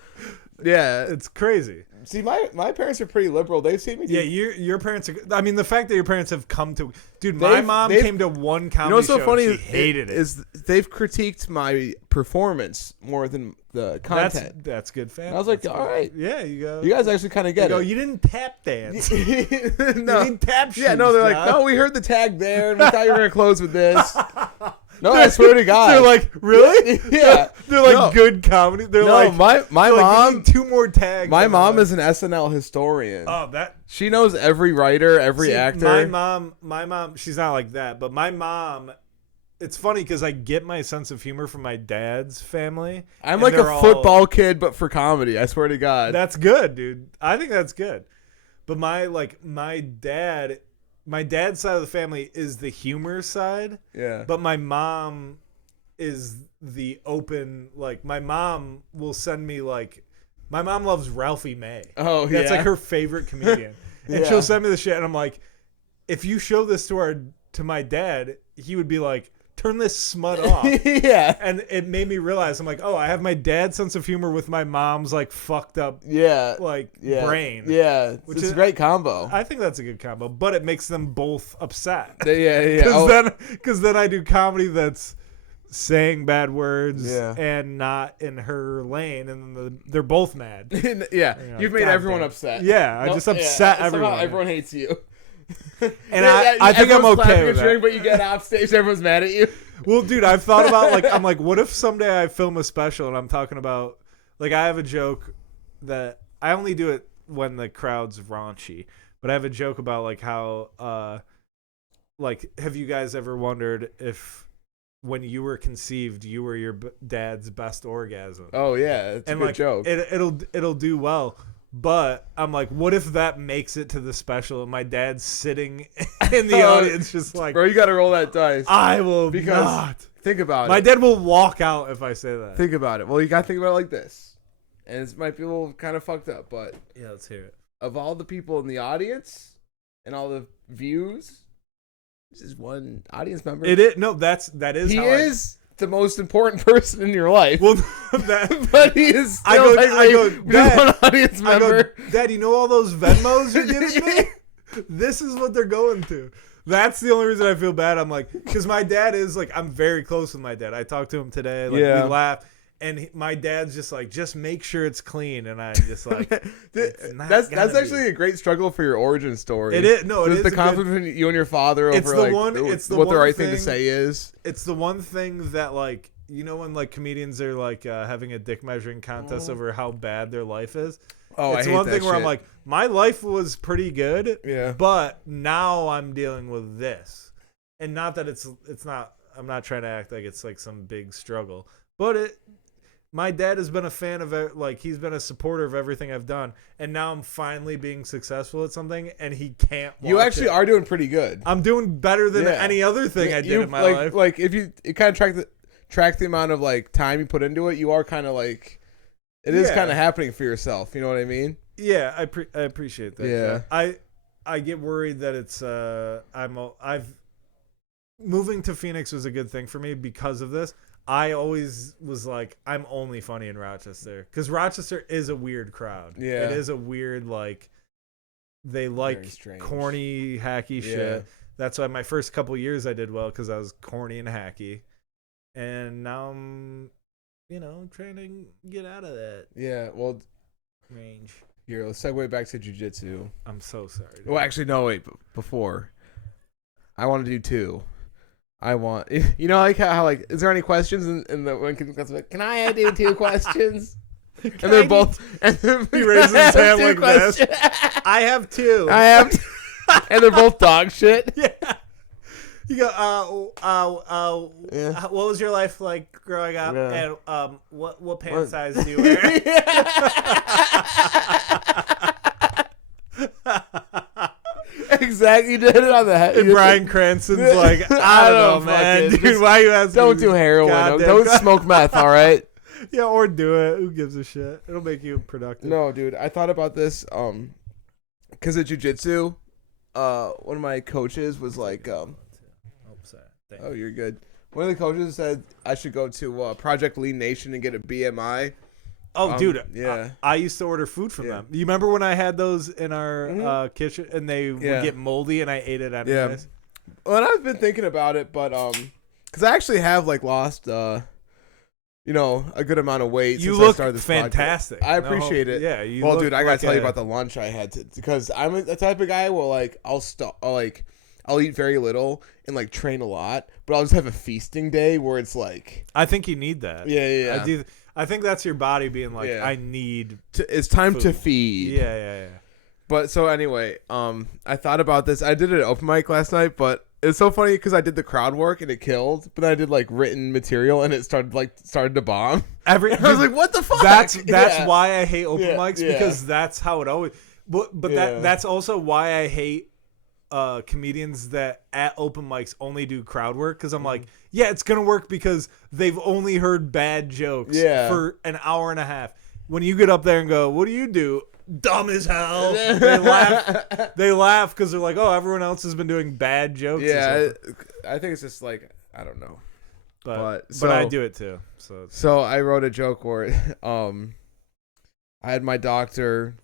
yeah, it's crazy. See, my parents are pretty liberal. They've seen me. Yeah, your parents are. I mean, the fact that your parents have come to, dude. My mom came to one comedy show. So funny? She hated it. Is they've critiqued my performance more than the content. That's good, fan. I was like, all right, yeah, you go. You guys actually kind of get it. You didn't tap dance. No, you didn't tap shoes. Yeah, no, they're like, no, we heard the tag there, and we thought you were gonna close with this. No, I swear to God. They're like, really? Yeah. They're like good comedy. They're like, my mom. Like, 2 more tags. My mom is an SNL historian. Oh, that. She knows every writer, every actor. My mom, she's not like that, but my mom. It's funny because I get my sense of humor from my dad's family. I'm like a football kid, but for comedy. I swear to God. That's good, dude. I think that's good. But my dad's side of the family is the humor side. Yeah. But my mom is the open, like, my mom will send me, like, my mom loves Ralphie May. Oh, yeah. That's, like, her favorite comedian. And she'll send me the shit, and I'm like, if you show this to my dad, he would be like, turn this smut off. Yeah. And it made me realize, I'm like, oh, I have my dad's sense of humor with my mom's, like, fucked up, brain. Yeah. Which is a great combo. I think that's a good combo, but it makes them both upset. Yeah. Because then I do comedy that's saying bad words and not in her lane, and then they're both mad. You've made everyone upset. Yeah, I just upset everyone. Somehow everyone hates you. And I think I'm okay with that. But you get off stage, everyone's mad at you. Well, dude, I've thought about I'm like, what if someday I film a special and I'm talking about I have a joke that I only do it when the crowd's raunchy, but I have a joke about how have you guys ever wondered if when you were conceived you were your dad's best orgasm? Oh yeah, it's a good joke. It'll do well. But I'm like, what if that makes it to the special and my dad's sitting in the audience just like, bro, you got to roll that dice. I will not. Think about it. My dad will walk out if I say that. Think about it. Well, you got to think about it like this. And it might be a little kind of fucked up, but yeah, let's hear it. Of all the people in the audience and all the views, this is one audience member. It is. No, that is. He is the most important person in your life. Well, but he is still I go, Dad, one audience member. Dad, you know all those Venmos you're giving me? This is what they're going to. That's the only reason I feel bad. I'm like, because my dad is I'm very close with my dad. I talked to him today. We laugh. And my dad's just like, just make sure it's clean. And I'm just like, that's actually a great struggle for your origin story. It is. No, it is the conflict between you and your father over what the right thing to say is. It's the one thing that when comedians are having a dick measuring contest over how bad their life is. Oh, it's I hate one thing that where shit. I'm like, my life was pretty good. Yeah. But now I'm dealing with this, and not that it's not. I'm not trying to act like it's some big struggle, but my dad has been a fan of it. He's been a supporter of everything I've done, and now I'm finally being successful at something, and he can't watch You actually are doing pretty good. I'm doing better than any other thing I did in my life. If you kind of track the amount of time you put into it, you are kind of it is kind of happening for yourself. You know what I mean? Yeah, I appreciate that. Yeah. I get worried that it's moving to Phoenix was a good thing for me because of this. I always was like, I'm only funny in Rochester because Rochester is a weird crowd. Yeah, it is a weird they corny, hacky shit. That's why my first couple years I did well because I was corny and hacky, and now I'm, trying to get out of that. Yeah, well, range. Here, let's segue back to jiu-jitsu. I'm so sorry. Dude. Well, actually, no, wait. Before, I want to do two. I want, how is there any questions in the when can I do two questions? And they're both. And he raises his hand like this. I have two. And they're both dog shit. Yeah. You go. What was your life like growing up? Yeah. And what pant size do you wear? Exactly, you did it on the head. And Bryan Cranston's like, I don't know, man. Dude, why you asking? Don't do heroin. Don't smoke meth, all right? Yeah, or do it. Who gives a shit? It'll make you productive. No, dude. I thought about this because of jiu-jitsu. One of my coaches was like, oh, you're good. One of the coaches said I should go to Project Lean Nation and get a BMI. Oh, dude. Yeah. I used to order food from them. You remember when I had those in our kitchen and they would get moldy and I ate it anyways? Yeah. Well, and I've been thinking about it, but because I actually have lost a good amount of weight since I started this fantastic. podcast. I appreciate it. Yeah. You well, dude, I gotta tell you about the lunch I had because I'm the type of guy where I'll eat very little and train a lot, but I'll just have a feasting day where it's I think you need that. Yeah. I think that's your body being I need. It's time food. to feed. Yeah. But so anyway, I thought about this. I did an open mic last night, but it's so funny because I did the crowd work and it killed. But then I did written material and it started to bomb. I was like, what the fuck? That's why I hate open mics because that's how it always. But that's also why I hate comedians that at open mics only do crowd work because I'm like, it's gonna work because they've only heard bad jokes for an hour and a half. When you get up there and go, what do you do? Dumb as hell. They laugh because they're like, oh, everyone else has been doing bad jokes. Yeah, I think it's just I don't know, but I do it too. So I wrote a joke where I had my doctor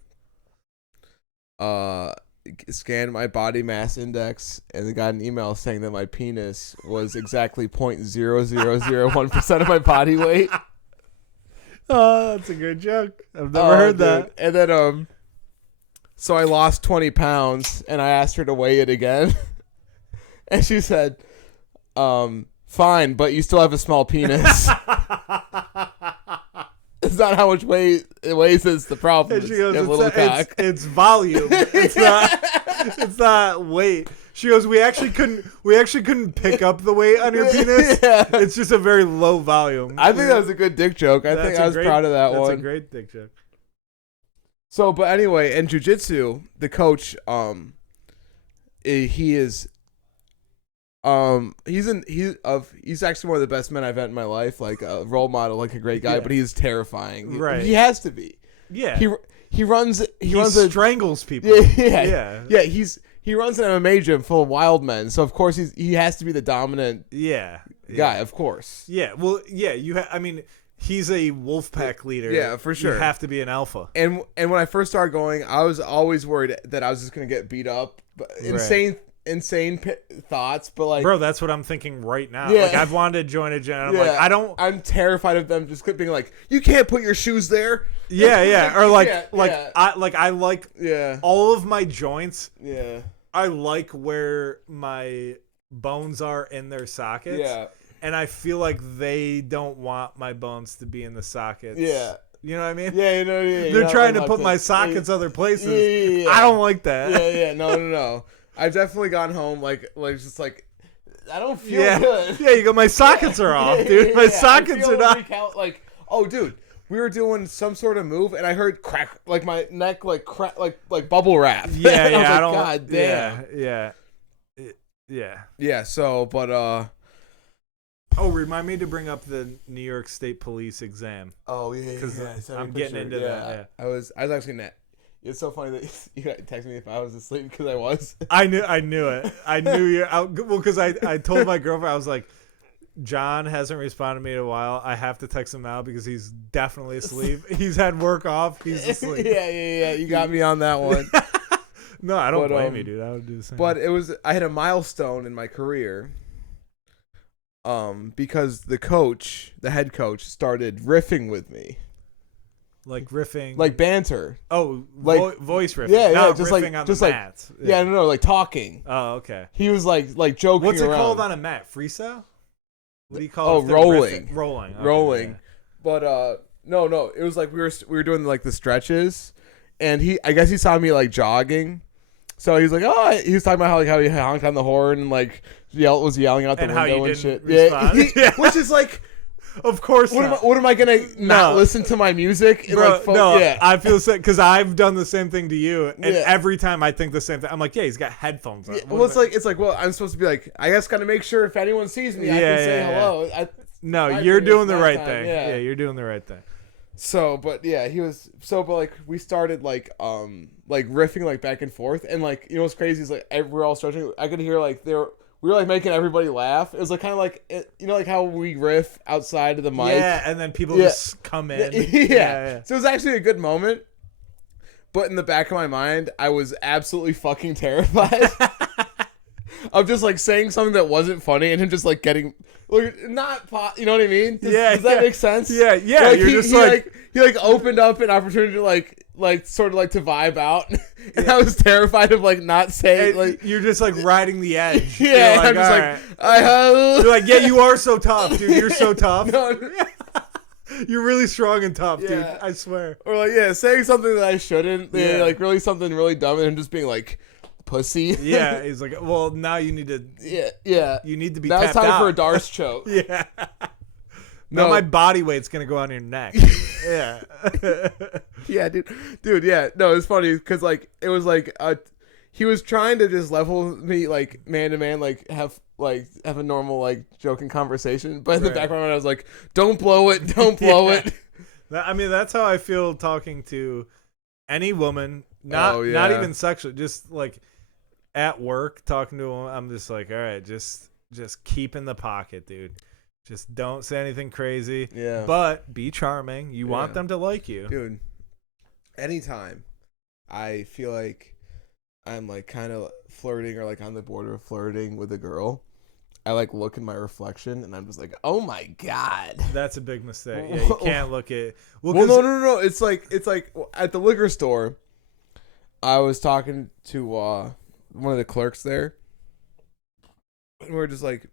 scanned my body mass index and got an email saying that my penis was exactly 0.0001% of my body weight. Oh, that's a good joke. I've never heard that. And then so I lost 20 pounds and I asked her to weigh it again. And she said, fine, but you still have a small penis. It's not how much weight it weighs is the problem. And she goes, it's volume. It's not weight. She goes, we actually couldn't pick up the weight on your penis. Yeah. It's just a very low volume. I think that was a good dick joke. I was proud of that one. That's a great dick joke. So, but anyway, in jiu-jitsu, the coach, he's actually one of the best men I've met in my life, like a role model, like a great guy, but he's terrifying. Right. He has to be. Yeah. He strangles people. Yeah. He runs an MMA gym full of wild men, so of course he has to be the dominant guy, of course. Yeah. Well, yeah, I mean, he's a wolf pack leader. Yeah, for sure. You have to be an alpha. And when I first started going, I was always worried that I was just going to get beat up. Insane thoughts, but like, bro, that's what I'm thinking right now. Yeah. Like, I've wanted to join a gym. And I'm terrified of them just being like, you can't put your shoes there. Yeah. Or I like all of my joints. Yeah. I like where my bones are in their sockets. Yeah. And I feel like they don't want my bones to be in the sockets. Yeah. You know what I mean? Yeah, They're trying to put my sockets other places. Yeah. I don't like that. Yeah. No. I've definitely gone home like just like I don't feel good. Yeah, you go. My sockets are off, dude. My sockets are not. Like, oh, dude, we were doing some sort of move, and I heard crack, like my neck, like crack, like bubble wrap. Yeah, and I was God damn. Yeah. So, but Oh, remind me to bring up the New York State Police exam. Oh yeah, because I'm getting into that. Yeah. I was actually net. It's so funny that you texted me if I was asleep because I was. I knew it. I knew you. Well, because I told my girlfriend, I was like, John hasn't responded to me in a while. I have to text him now because he's definitely asleep. He's had work off. He's asleep. Yeah. You got me on that one. No, I don't blame you, dude. I would do the same. But I had a milestone in my career. Because the head coach, started riffing with me. Like riffing, like banter. Oh, like voice riffing. Yeah, not just riffing like on just the like mats. Yeah, no, like talking. Oh, okay. He was like joking. What's it around. called on a mat? Freestyle? What do you call it? Oh, rolling. Rolling. Okay, rolling. Yeah. But no, it was like we were doing like the stretches, and I guess he saw me like jogging, so he's like, he was talking about how he honked on the horn and like was yelling out the window and shit. Yeah, which is like. Of course not. What am I gonna not listen to my music? And Bro, no, I feel sick because I've done the same thing to you, and every time I think the same thing, I'm like, yeah, he's got headphones on. Well, it's like, well, I'm supposed to be like, I guess gotta make sure if anyone sees me, I can say hello. No, you're doing the right thing. Yeah, you're doing the right thing. So, but yeah, but like we started like riffing like back and forth, and like you know what's crazy is like we're all stretching. I could hear like we were like making everybody laugh. It was like kind of like you know like how we riff outside of the mic. Yeah, and then people just come in. Yeah. So it was actually a good moment. But in the back of my mind, I was absolutely fucking terrified of just like saying something that wasn't funny and him just like getting not you know what I mean? Does that make sense? Yeah. Like, he opened up an opportunity to like sort of like to vibe out, and I was terrified of like not saying like you're just like riding the edge. Yeah, like, I'm just like you're like, yeah, you are so tough, dude. You're so tough. No. You're really strong and tough, dude. I swear. Or like saying something that I shouldn't. Yeah. Like really something really dumb, and him just being like pussy. Yeah, he's like, well, now you need to. Yeah. You need to be. Now tapped it's time out. for a Darce choke. Yeah. No, my body weight's gonna go on your neck. Yeah. Yeah, dude. Yeah. No, it's funny because like it was like he was trying to just level me like man to man, like have a normal like joking conversation, but in the back of my mind I was like, don't blow it. it. I mean, that's how I feel talking to any woman, not even sexually, just like at work talking to a woman. I'm just like, all right, just keep in the pocket, dude. Just don't say anything crazy. Yeah. But be charming. You want them to like you. Dude, anytime I feel like I'm like kind of flirting or like on the border of flirting with a girl, I like look in my reflection and I'm just like, oh my God. That's a big mistake. Yeah, you can't look at. Well, no. It's like at the liquor store. I was talking to one of the clerks there, and we were just like,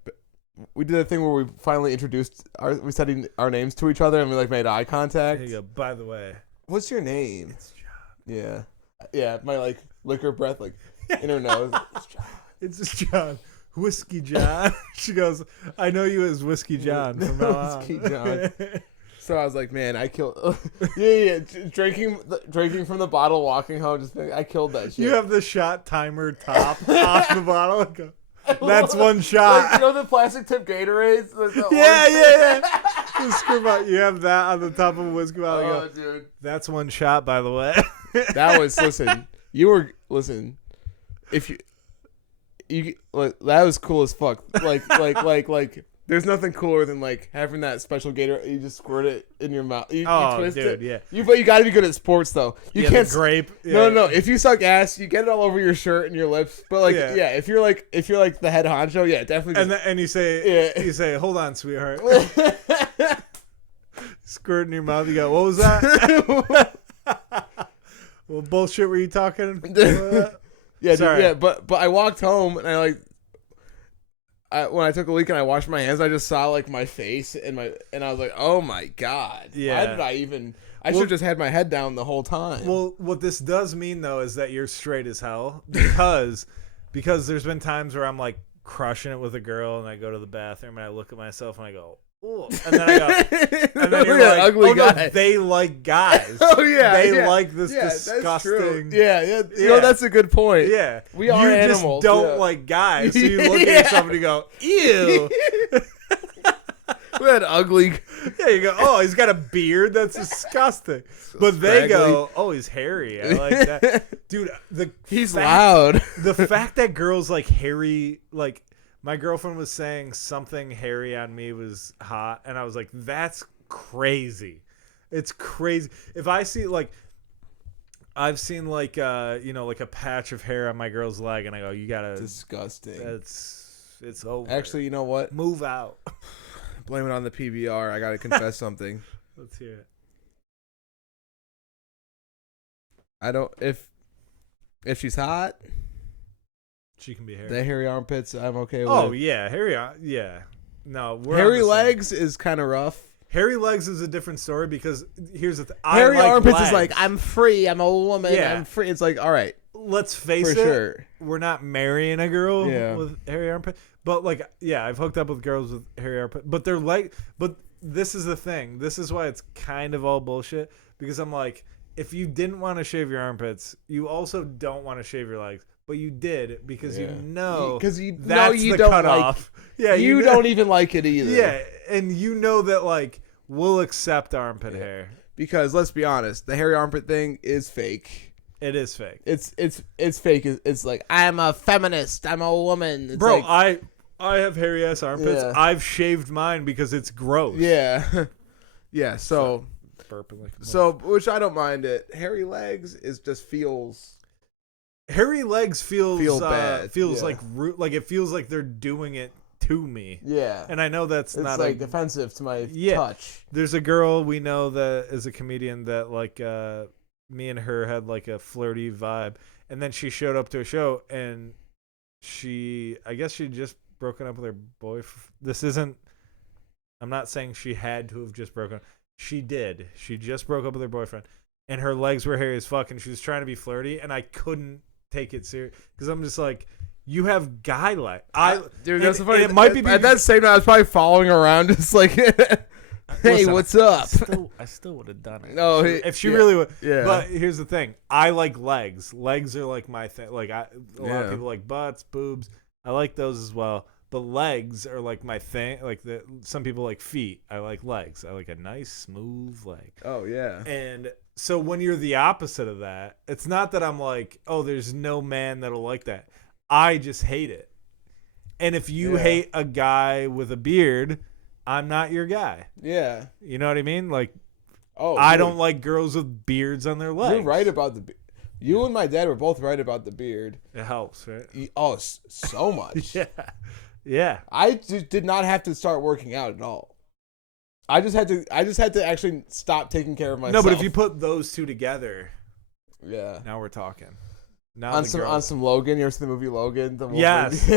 we did a thing where we finally we said our names to each other and we like made eye contact. There you go. By the way, what's your name? It's John. Yeah. My like liquor breath like in her nose. It's John. It's just John. Whiskey John. She goes, I know you as Whiskey John from now on. Whiskey John. So I was like, man, I killed. Yeah. Drinking from the bottle, walking home. I killed that shit. You have the shot timer top off the bottle. That's one shot. Like, you know the plastic tip Gatorades? Yeah. The screw out. You have that on the top of a whiskey bottle. Oh, dude. That's one shot, by the way. That was if you like, that was cool as fuck. Like. There's nothing cooler than like having that special Gator. You just squirt it in your mouth. You twist it. Yeah. But you got to be good at sports though. You can't grape. Yeah. No. If you suck ass, you get it all over your shirt and your lips. But like, yeah. If you're like the head honcho, yeah, definitely. And you say, hold on, sweetheart. Squirt in your mouth. You go, what was that? What bullshit were you talking? Yeah, dude, yeah. But I walked home and when I took a leak and I washed my hands, I just saw like my face and I was like, oh my God. Yeah. Why did I even? I should have just had my head down the whole time. Well, what this does mean though is that you're straight as hell because there's been times where I'm like crushing it with a girl and I go to the bathroom and I look at myself and I go, ooh. And then I go, and then you're like, ugly guy. No, they like guys. Oh yeah, they like this disgusting. That's true. Yeah. You know, that's a good point. Yeah, we are animals. You just don't like guys, so you look at yourself and you go, ew. We had ugly. Yeah, you go, oh, he's got a beard. That's disgusting. But they go, oh, he's hairy. I like that, dude. He's loud. The fact that girls like hairy, like. My girlfriend was saying something hairy on me was hot, and I was like, that's crazy. It's crazy. If I see, like, I've seen, like, like a patch of hair on my girl's leg, and I go, you gotta. Disgusting. It's over. Actually, you know what? Move out. Blame it on the PBR. I gotta confess something. Let's hear it. I don't. If she's hot. She can be hairy. The hairy armpits, I'm okay with. Oh, yeah. Yeah. No, hairy legs is kind of rough. Hairy legs is a different story because here's the thing. Hairy armpits is like, I'm free. I'm a woman. Yeah. I'm free. It's like, all right. Let's face it. Sure. We're not marrying a girl with hairy armpit. But, like, yeah, I've hooked up with girls with hairy armpit. But they're like, but this is the thing. This is why it's kind of all bullshit. Because I'm like, if you didn't want to shave your armpits, you also don't want to shave your legs. But you did because you know that's you the don't cutoff. You don't even like it either. Yeah, and you know that like we'll accept armpit hair because let's be honest, the hairy armpit thing is fake. It is fake. It's fake. It's like I'm a feminist. I'm a woman. It's bro. Like, I have hairy ass armpits. Yeah. I've shaved mine because it's gross. Yeah, yeah. So burping like which I don't mind it. Hairy legs feels. Hairy legs feels bad. like it feels like they're doing it to me. Yeah. And I know that's it's not like offensive to my touch. There's a girl we know that is a comedian that like me and her had like a flirty vibe, and then she showed up to a show and I guess she'd just broken up with her boyfriend. I'm not saying she had to have just broken up. She did. She just broke up with her boyfriend and her legs were hairy as fuck and she was trying to be flirty and I couldn't take it serious because I'm just like, you have guy legs. Dude, that's funny. It might be at that same time. I was probably following around, just like, hey, listen, what's up? I still would have done it. No, if she really would. Yeah. But here's the thing. I like legs. Legs are like my thing. Like a lot of people like butts, boobs. I like those as well. But legs are like my thing. Like some people like feet. I like legs. I like a nice smooth leg. Oh yeah. And so when you're the opposite of that, it's not that I'm like, oh, there's no man that'll like that. I just hate it. And if you hate a guy with a beard, I'm not your guy. Yeah. You know what I mean? Like, I don't like girls with beards on their legs. You're right about the beard. You and my dad were both right about the beard. It helps, right? So much. Yeah. I just did not have to start working out at all. I just had to actually stop taking care of myself. No, but if you put those two together, yeah. Now we're talking. Now on some Logan, you ever seen the movie Logan? Yes.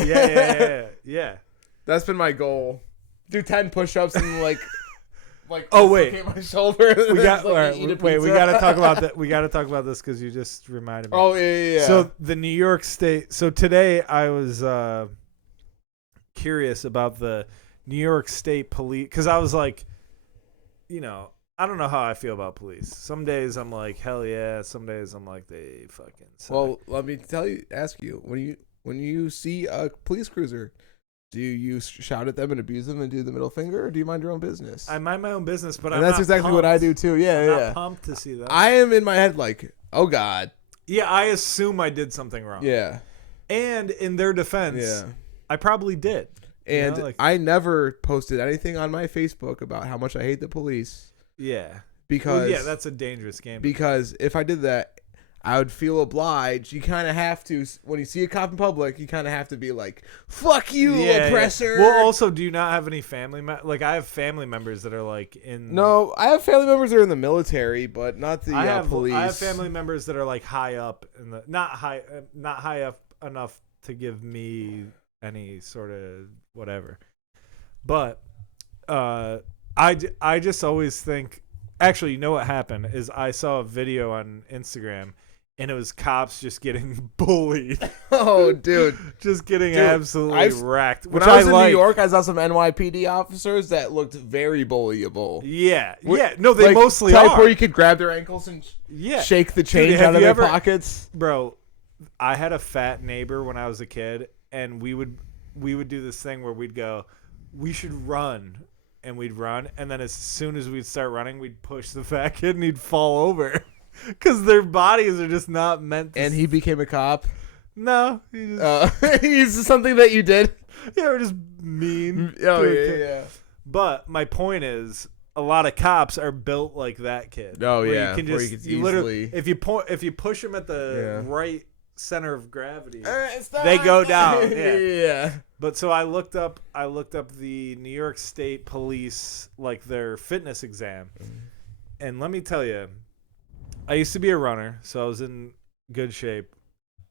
Yeah. That's been my goal. Do 10 push-ups and like oh wait, my shoulder. We got we got to talk about that. We got to talk about this because you just reminded me. Oh yeah. So the New York State. So today I was curious about the New York State police because I was like, I don't know how I feel about police. Some days I'm like, hell yeah. Some days I'm like, they fucking suck. Well, let me ask you, when you see a police cruiser, do you shout at them and abuse them and do the middle finger, or do you mind your own business? I mind my own business, but that's exactly pumped. what I do too. Yeah, I'm not pumped to see that. I am in my head like, oh God. Yeah, I assume I did something wrong. Yeah. And in their defense, I probably did. And I never posted anything on my Facebook about how much I hate the police. Yeah. Because that's a dangerous game. Because if I did that, I would feel obliged. You kind of have to, when you see a cop in public, you kind of have to be like, fuck you, oppressor. Yeah. Well, also, do you not have any family I have family members that are like in... No, I have family members that are in the military, but not the police. I have family members that are like high up, not high up enough to give me any sort of whatever. But I just always think... Actually, you know what happened is I saw a video on Instagram, and it was cops just getting bullied. Oh, dude. Just getting absolutely wrecked. When I was in New York, I saw some NYPD officers that looked very bullyable. Yeah. No, they mostly are. Where you could grab their ankles and shake the change out of their pockets. Bro, I had a fat neighbor when I was a kid, and we would do this thing where we'd go, we should run. And we'd run, and then as soon as we'd start running, we'd push the fat kid, and he'd fall over. Because their bodies are just not meant to... And he became a cop? No. He's something that you did? Yeah, we're just mean. Oh, yeah. But my point is, a lot of cops are built like that kid. Oh, yeah. You can just, literally... If you push them at the right center of gravity, they go down. Yeah. But so I looked up the New York State Police, like their fitness exam. And let me tell you, I used to be a runner, so I was in good shape.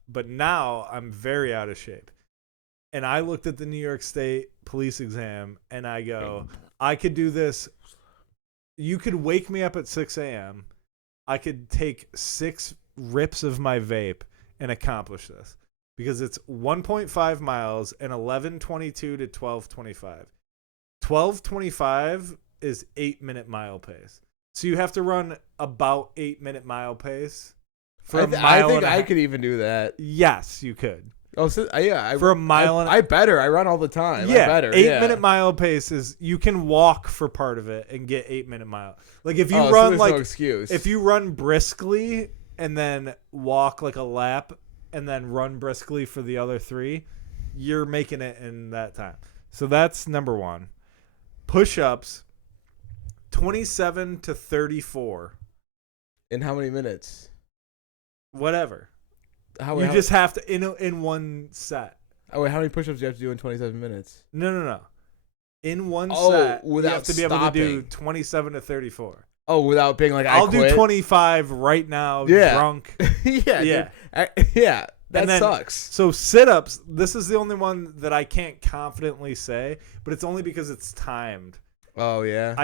But now I'm very out of shape. And I looked at the New York State Police exam, and I go, I could do this. You could wake me up at 6 a.m. I could take 6 rips of my vape and accomplish this. Because it's 1.5 miles and 11:22 to 12:25. 12:25 is 8-minute mile pace. So you have to run about 8-minute mile pace for a mile. I think I could even do that. Yes, you could. Oh, so, yeah. For a mile and I better. I run all the time. Yeah, I better. 8-minute mile pace is you can walk for part of it and get 8-minute mile. Like if you run so there's no excuse. If you run briskly and then walk like a lap. And then run briskly for the other 3, you're making it in that time. So that's number 1. Push-ups, 27 to 34. In how many minutes? Whatever. You just have to in one set. Oh, wait, how many push-ups do you have to do in 27 minutes? No. In one set, you have to be able to do 27 to 34. Oh, without being like, I'll do 25 right now, drunk. Yeah. That sucks. So sit-ups, this is the only one that I can't confidently say, but it's only because it's timed. Oh, yeah.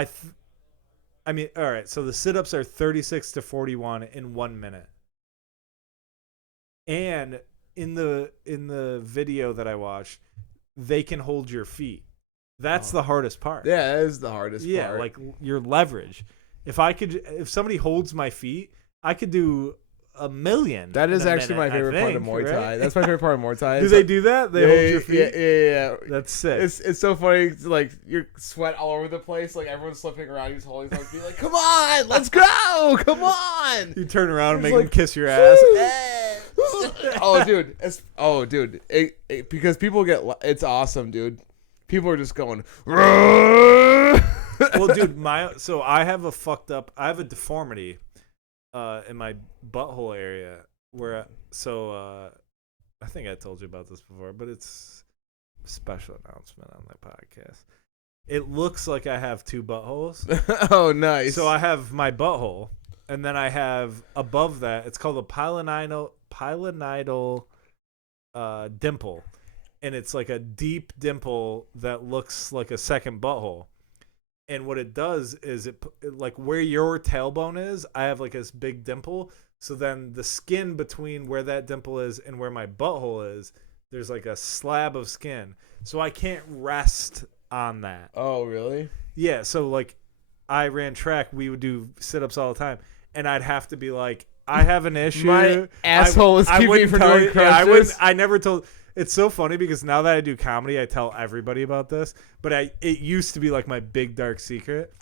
I mean, all right, so the sit-ups are 36 to 41 in 1 minute. And in the video that I watched, they can hold your feet. That's the hardest part. Yeah, that is the hardest part. Yeah, like your leverage. If somebody holds my feet, I could do 1,000,000. That is actually my favorite part of Muay Thai. Right? That's my favorite part of Muay Thai. Do they do that? They hold your feet? Yeah. That's sick. It's so funny. Like, your sweat all over the place. Like, everyone's slipping around. He's holding his feet. Like, come on, let's go. Come on. You turn around and make them kiss your ass. Oh, dude. Because people it's awesome, dude. People are just going, well, dude, so I have a deformity in my butthole area, I think I told you about this before, but it's a special announcement on my podcast. It looks like I have two buttholes. Oh, nice. So I have my butthole, and then I have above that, it's called a pilonidal dimple. And it's like a deep dimple that looks like a second butthole. And what it does is it like where your tailbone is, I have like this big dimple. So then the skin between where that dimple is and where my butthole is, there's like a slab of skin. So I can't rest on that. Oh, really? Yeah. So like I ran track, we would do sit-ups all the time. And I'd have to be like, I have an issue. My asshole is keeping me from doing crunches. I never told. It's so funny because now that I do comedy, I tell everybody about this. But it used to be like my big dark secret.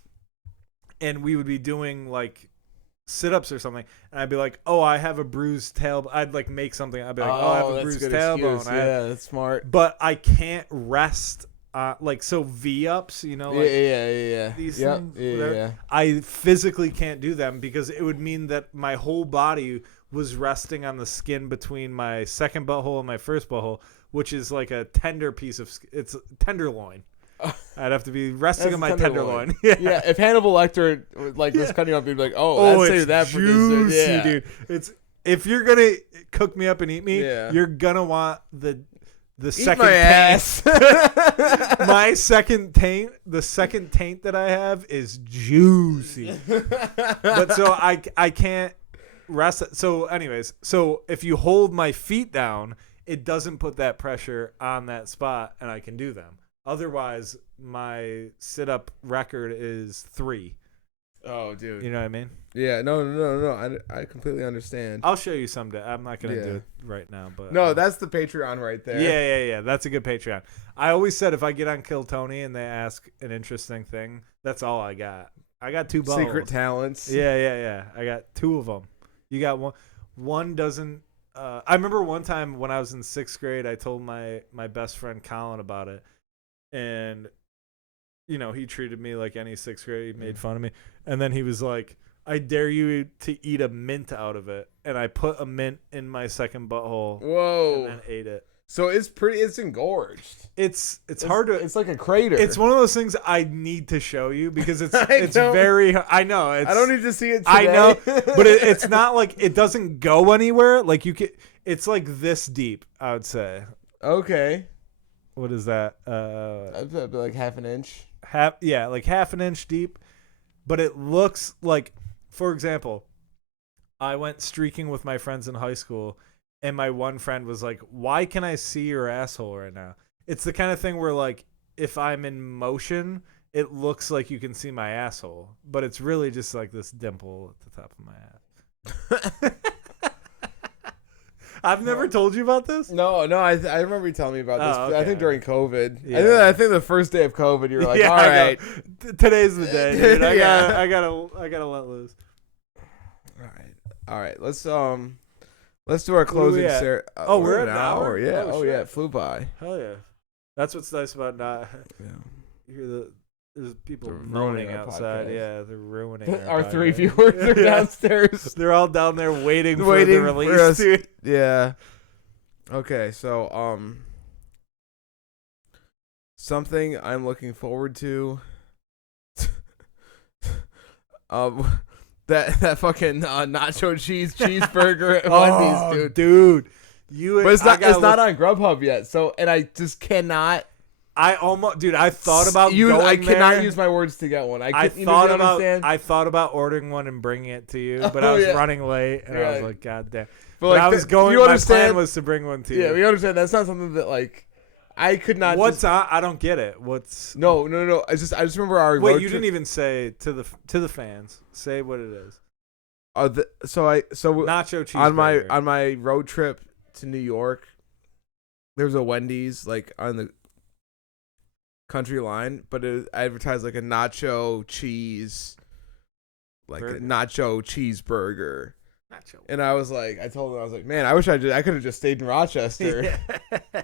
And we would be doing like sit-ups or something. And I'd be like, oh, I have a bruised tailbone. I'd like make something. I'd be like, I have a bruised tailbone. Yeah, that's smart. But I can't rest. Like so V-ups, you know, like yeah. These things, yeah. I physically can't do them because it would mean that my whole body was resting on the skin between my second butthole and my first butthole, which is like a tender piece of it's tenderloin. I'd have to be resting on my tenderloin. Yeah. If Hannibal Lecter like was cutting up, he'd be like, "Oh, that's that for juicy, dessert." Yeah. Dude. It's if you're gonna cook me up and eat me, you're gonna want the second my taint. My second taint, the second taint that I have is juicy. But so I can't rest. So anyways, so if you hold my feet down, it doesn't put that pressure on that spot and I can do them. Otherwise, my sit-up record is 3. Oh, dude. You know what I mean? Yeah, no. I completely understand. I'll show you someday. I'm not going to do it right now. But no, that's the Patreon right there. Yeah. That's a good Patreon. I always said if I get on Kill Tony and they ask an interesting thing, that's all I got. I got 2 buttholes. Secret talents. Yeah. I got 2 of them. You got one. One doesn't. I remember one time when I was in 6th grade, I told my best friend Colin about it. And, you know, he treated me like any 6th grade. He made fun of me. And then he was like, I dare you to eat a mint out of it. And I put a mint in my second butthole. Whoa. And then ate it. So it's engorged. It's hard to. It's like a crater. It's one of those things I need to show you because it's very. I know. I don't need to see it today. I know, but it's not like it doesn't go anywhere. Like you can. It's like this deep. I would say. Okay. What is that? That'd be like half an inch. Like half an inch deep, but it looks like, for example, I went streaking with my friends in high school, and my one friend was like, "Why can I see your asshole right now?" It's the kind of thing where like if I'm in motion, it looks like you can see my asshole, but it's really just like this dimple at the top of my ass. I've never told you about this. No, I remember you telling me about this. Okay. I think during COVID. Yeah. I think the first day of COVID, you were like, "All right, today's the day, dude. I gotta let loose." All right. Let's do our closing. We're at an hour. Yeah. Yeah. It flew by. Hell yeah. That's what's nice about not. Yeah. You hear there's people moaning outside. Yeah, they're ruining our 3 viewers are downstairs. They're all down there waiting for the release. Dude. Yeah. Okay, so something I'm looking forward to. That fucking nacho cheeseburger at Wendy's, dude. But it's not on Grubhub yet. So, and I just cannot. I thought about going I cannot there. use my words to get one. I thought about ordering one and bringing it to you, but I was running late, and I was like, God damn. But like, I was going. My plan was to bring one to you. Yeah, we understand. That's not something that like I could not. What's on? I don't get it. What's no. I just remember our wait. You didn't even say to the fans. Say what it is. Nacho cheeseburger on my road trip to New York. There's a Wendy's like on the country line, but it advertised like a nacho cheese, like a nacho cheeseburger. And I was like, I told him, I was like, man, I wish I could have just stayed in Rochester. Yeah.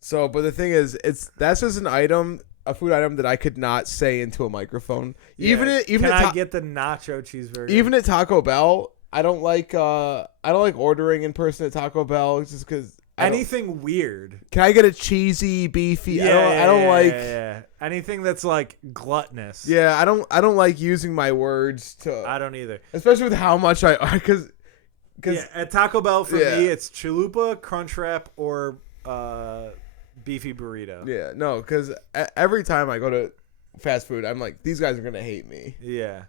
So, but the thing is, that's just a food item that I could not say into a microphone. Yeah. Even I get the nacho cheeseburger? Even at Taco Bell, I don't like ordering in person at Taco Bell just because anything weird. Can I get a cheesy, beefy? Yeah, I don't like anything that's like gluttonous. Yeah, I don't like using my words to. I don't either, especially with how much because at Taco Bell for me it's chalupa, Crunchwrap, or beefy burrito. Yeah, no, because every time I go to fast food, I'm like, these guys are gonna hate me. Yeah,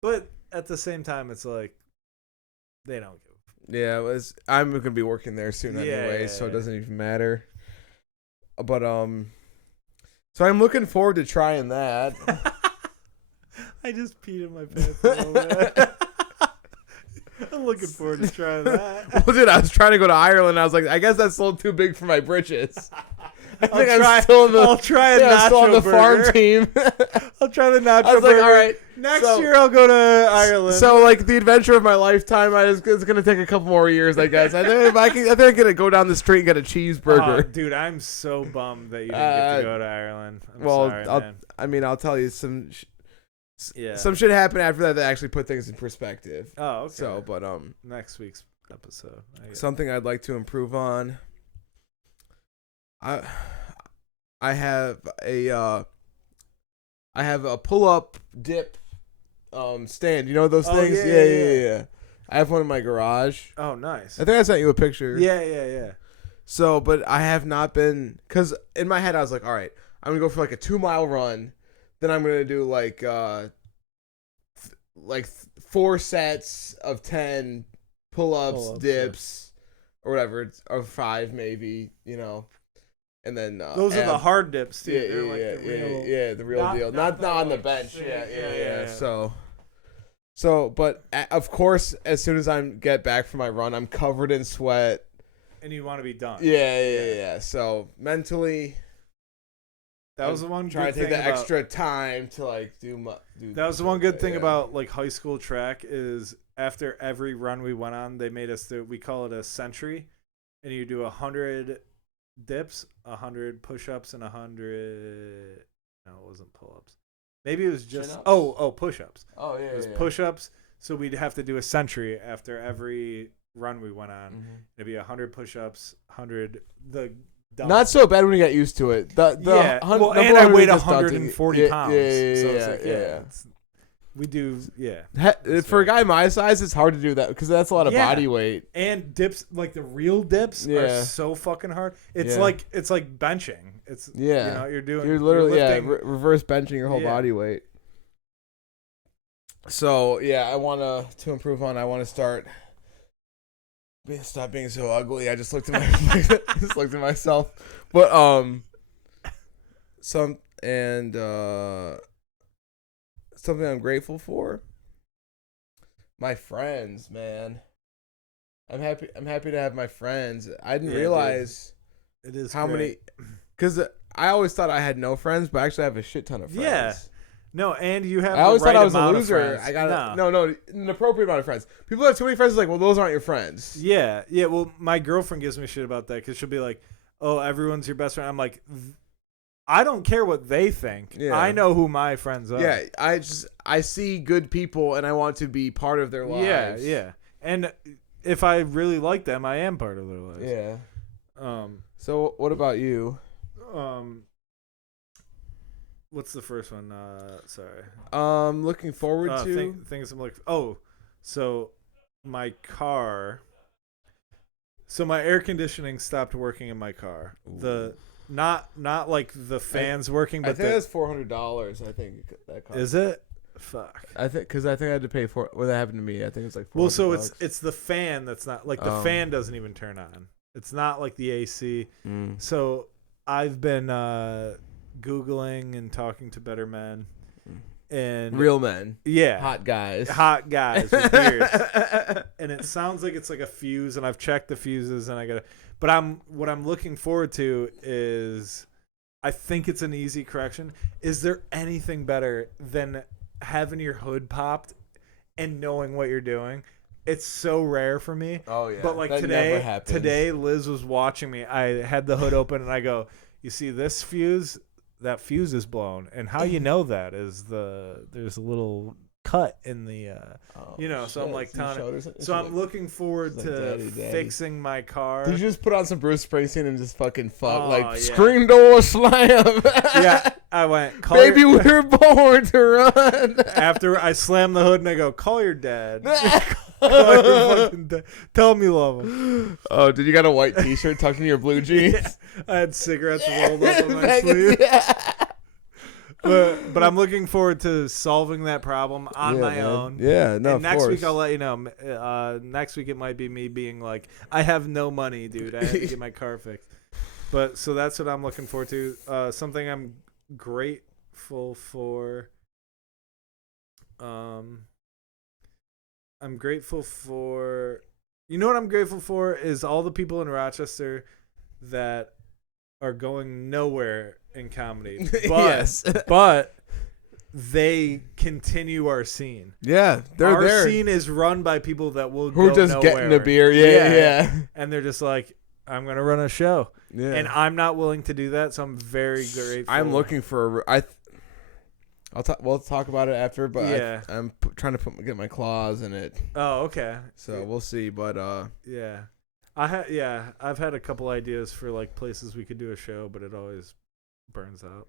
but at the same time, it's like they don't give. Yeah, I'm gonna be working there soon anyway, so it doesn't even matter. But so I'm looking forward to trying that. I just peed in my pants a little bit. I'm looking forward to trying that. Well, dude, I was trying to go to Ireland. I was like, I guess that's a little too big for my britches. I'll try a nacho still on the burger. farm team. I'll try the nacho I was burger. like, all right. Next year I'll go to Ireland. So, like, the adventure of my lifetime, it's going to take a couple more years, I guess. I think I'm going to go down the street and get a cheeseburger. Oh, dude, I'm so bummed that you didn't get to go to Ireland. I'm sorry, man. I'll tell you some shit happened after that actually put things in perspective. Oh, okay. So, but next week's episode. Something I'd like to improve on. I have a pull-up dip stand. You know those things? Yeah. I have one in my garage. Oh, nice. I think I sent you a picture. Yeah. So, but I have not been, because in my head I was like, all right, I'm gonna go for like a 2-mile run. Then I'm gonna do like 4 sets of 10 pull-ups, dips, or whatever, or 5 maybe, and then those are the hard dips too. The real deal. Not on the bench. Yeah. So, but of course, as soon as I get back from my run, I'm covered in sweat. And you want to be done. Yeah. So mentally, that was the one. Trying to take the extra time to like do. That was the one good thing about like high school track is after every run we went on, they made us do. We call it a century, and you do 100 dips, 100 push-ups, and 100. No, it wasn't pull-ups. Maybe it was just push-ups. Oh yeah, it was push-ups. So we'd have to do a century after every run we went on. Mm-hmm. It'd be 100 push-ups, 100 the. Dump. Not so bad when you get used to it. And I weighed 140 pounds. Yeah. It's we do, for a guy my size, it's hard to do that because that's a lot of body weight. And dips, like the real dips, are so fucking hard. It's like benching. It's you're literally reverse benching your whole body weight. So I want to improve on. I want to stop being so ugly. I just looked at myself, but something I'm grateful for. My friends, man. I'm happy to have my friends. I didn't realize it is how many, because I always thought I had no friends, but actually I have a shit ton of friends. Yeah. No, and you have. I always thought I was a loser. I got no, an appropriate amount of friends. People have too many friends. Like, well, those aren't your friends. Yeah. Well, my girlfriend gives me shit about that because she'll be like, "Oh, everyone's your best friend." I'm like, I don't care what they think. Yeah. I know who my friends are. Yeah, I see good people and I want to be part of their lives. Yeah. And if I really like them, I am part of their lives. Yeah. So what about you? What's the first one? Sorry. Looking forward to things I'm like. Oh, so my car. So my air conditioning stopped working in my car. Ooh. Not like the fans working, but I think that's $400. I think that cost. Is it? Fuck. I think I had to pay for when that happened to me. I think it's like $400. Well, so it's the fan that's not like the fan doesn't even turn on. It's not like the AC. So I've been Googling and talking to better men and real men. Yeah. Hot guys with beards. And it sounds like it's like a fuse, and I've checked the fuses, and what I'm looking forward to is I think it's an easy correction. Is there anything better than having your hood popped and knowing what you're doing? It's so rare for me. Oh yeah. But like that today Liz was watching me. I had the hood open and I go, "You see this fuse? That fuse is blown." And how you know that is there's a little cut in the, so I'm like, so I'm looking forward to fixing my car. Did you just put on some Bruce Springsteen and just fucking fuck, screen door slam? Yeah, I went, baby, we're born to run. After I slam the hood and I go, call your dad. Call your fucking dad. Tell him you love him. Oh, did you got a white t-shirt tucked in your blue jeans? Yeah, I had cigarettes rolled up on my sleeve. But I'm looking forward to solving that problem on my own. Yeah, no, and next week I'll let you know. Next week it might be me being like, I have no money, dude. I have to get my car fixed. But so that's what I'm looking forward to. Something I'm grateful for. I'm grateful for. You know what I'm grateful for is all the people in Rochester that are going nowhere in comedy. But, yes. But they continue our scene. Yeah, they're our there. Our scene is run by people that will who go just nowhere. getting a beer. Yeah. And they're just like, I'm going to run a show. Yeah. And I'm not willing to do that, so I'm very grateful. I'm looking for we'll talk about it after, but yeah. I'm trying to get my claws in it. Oh, okay. So we'll see, but yeah. I've had a couple ideas for like places we could do a show, but it always burns out.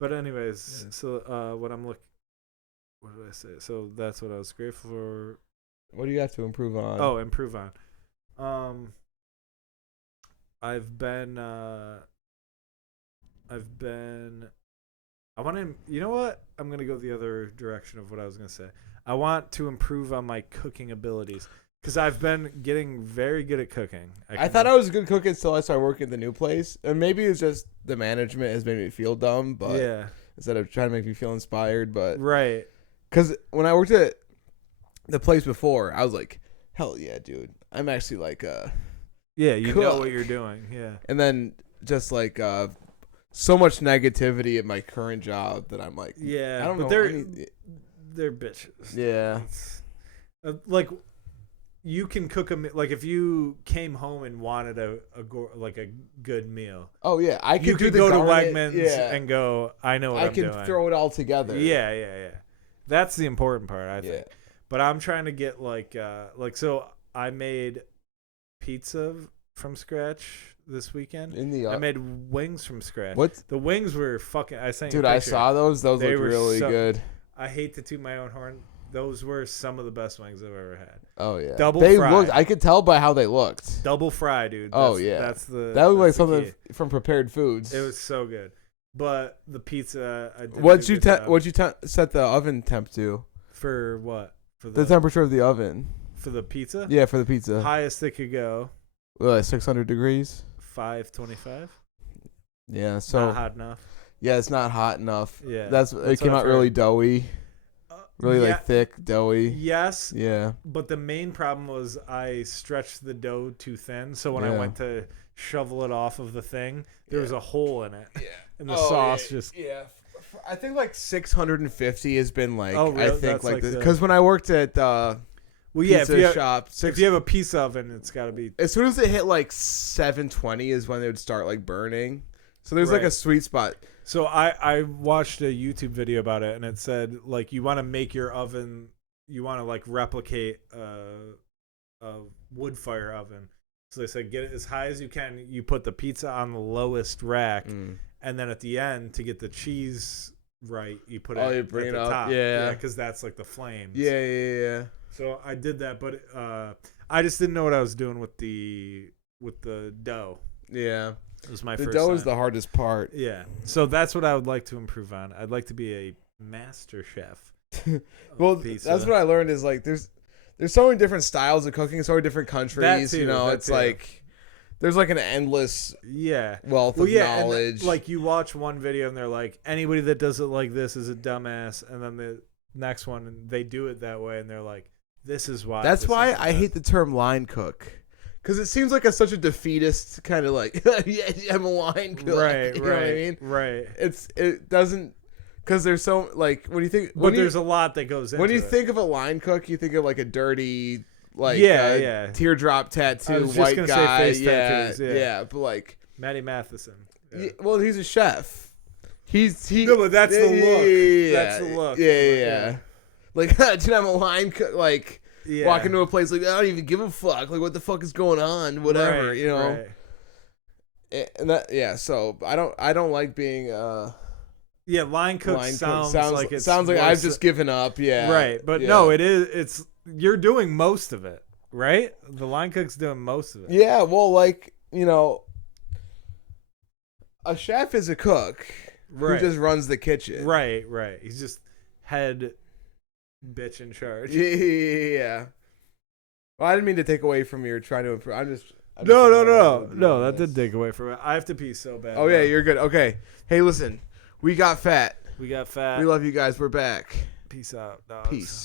But anyways, so what did I say? So that's what I was grateful for. What do you have to improve on? Oh, improve on. I want to, you know what? I'm going to go the other direction of what I was going to say. I want to improve on my cooking abilities because I've been getting very good at cooking. I thought I was a good cook until I started working at the new place. And maybe it's just the management has made me feel dumb, but instead of trying to make me feel inspired. But right. Because when I worked at the place before, I was like, hell yeah, dude. I'm actually like yeah, you cook. know what you're doing. Yeah. And then just like so much negativity at my current job that I'm like, yeah, I don't know. They're bitches. Yeah. Like, you can cook like if you came home and wanted a good meal. Oh yeah, you could go to Wegmans and go, I know what I'm doing. I can throw it all together. Yeah. That's the important part, I think. But I'm trying to get so I made pizza from scratch this weekend. I made wings from scratch. What? The wings were fucking. I sent you Dude, a I picture. saw those. Those looked really good. I hate to toot my own horn. Those were some of the best wings I've ever had. Oh yeah, double they fry. looked. I could tell by how they looked. Double fry, dude. That was like something from Prepared Foods. It was so good. But the pizza, what'd you set the oven temp to? For what? For the temperature of the oven. For the pizza? Yeah, for the pizza. Highest it could go. 600 degrees. 525. Yeah, so not hot enough. Yeah, it's not hot enough. Yeah, it came out really doughy. Really like thick, doughy. Yes. Yeah. But the main problem was I stretched the dough too thin, so when I went to shovel it off of the thing, there was a hole in it. Yeah. And the sauce just. Yeah. I think like 650 has been like. Oh, really? I think like because when I worked at pizza shop, if you have a pizza oven, it's got to be. As soon as it hit like 720 is when they would start like burning. So there's like a sweet spot. So I watched a YouTube video about it, and it said like you want to make your oven, you want to like replicate a wood fire oven. So they said get it as high as you can. You put the pizza on the lowest rack, and then at the end to get the cheese right, you put it you at bring the it up. top. Yeah, because that's like the flames. Yeah. So I did that, but I just didn't know what I was doing with the dough. Yeah. It was my first dough time. is the hardest part. Yeah. So that's what I would like to improve on. I'd like to be a master chef. Well, that's what I learned is like there's so many different styles of cooking, so many different countries. It's like there's like an endless wealth of knowledge. And like you watch one video and they're like, anybody that does it like this is a dumbass, and then the next one they do it that way and they're like, this is why. That's why I hate the term line cook. Because it seems like such a defeatist kind of like, yeah, I'm a line cook. Right, you know what I mean? Right. It doesn't, because there's so, like, when you think. But there's a lot that goes into it. When you think of a line cook, you think of like a dirty, like, teardrop tattoo, white guy. Say face tattoos, yeah, but like. Matty Matheson. Yeah. Well, he's a chef. No, but that's the look. That's the look. Yeah. Like, dude, I'm a line cook. Like, walk into a place like, I don't even give a fuck. Like, what the fuck is going on? Whatever, right, you know. Right. And that, so I don't like being line cook sounds like it's sounds like I've just given up. Yeah, right. But no, it is. It's you're doing most of it, right? The line cook's doing most of it. Yeah, well, like, you know, a chef is a cook who just runs the kitchen. Right. He's just head bitch in charge. Yeah. Well, I didn't mean to take away from your trying to improve. I'm just No. That did take away from it. I have to pee so bad. Oh, yeah, you're good. Okay. Hey, listen. We got fat. We got fat. We love you guys. We're back. Peace out, dogs. Peace.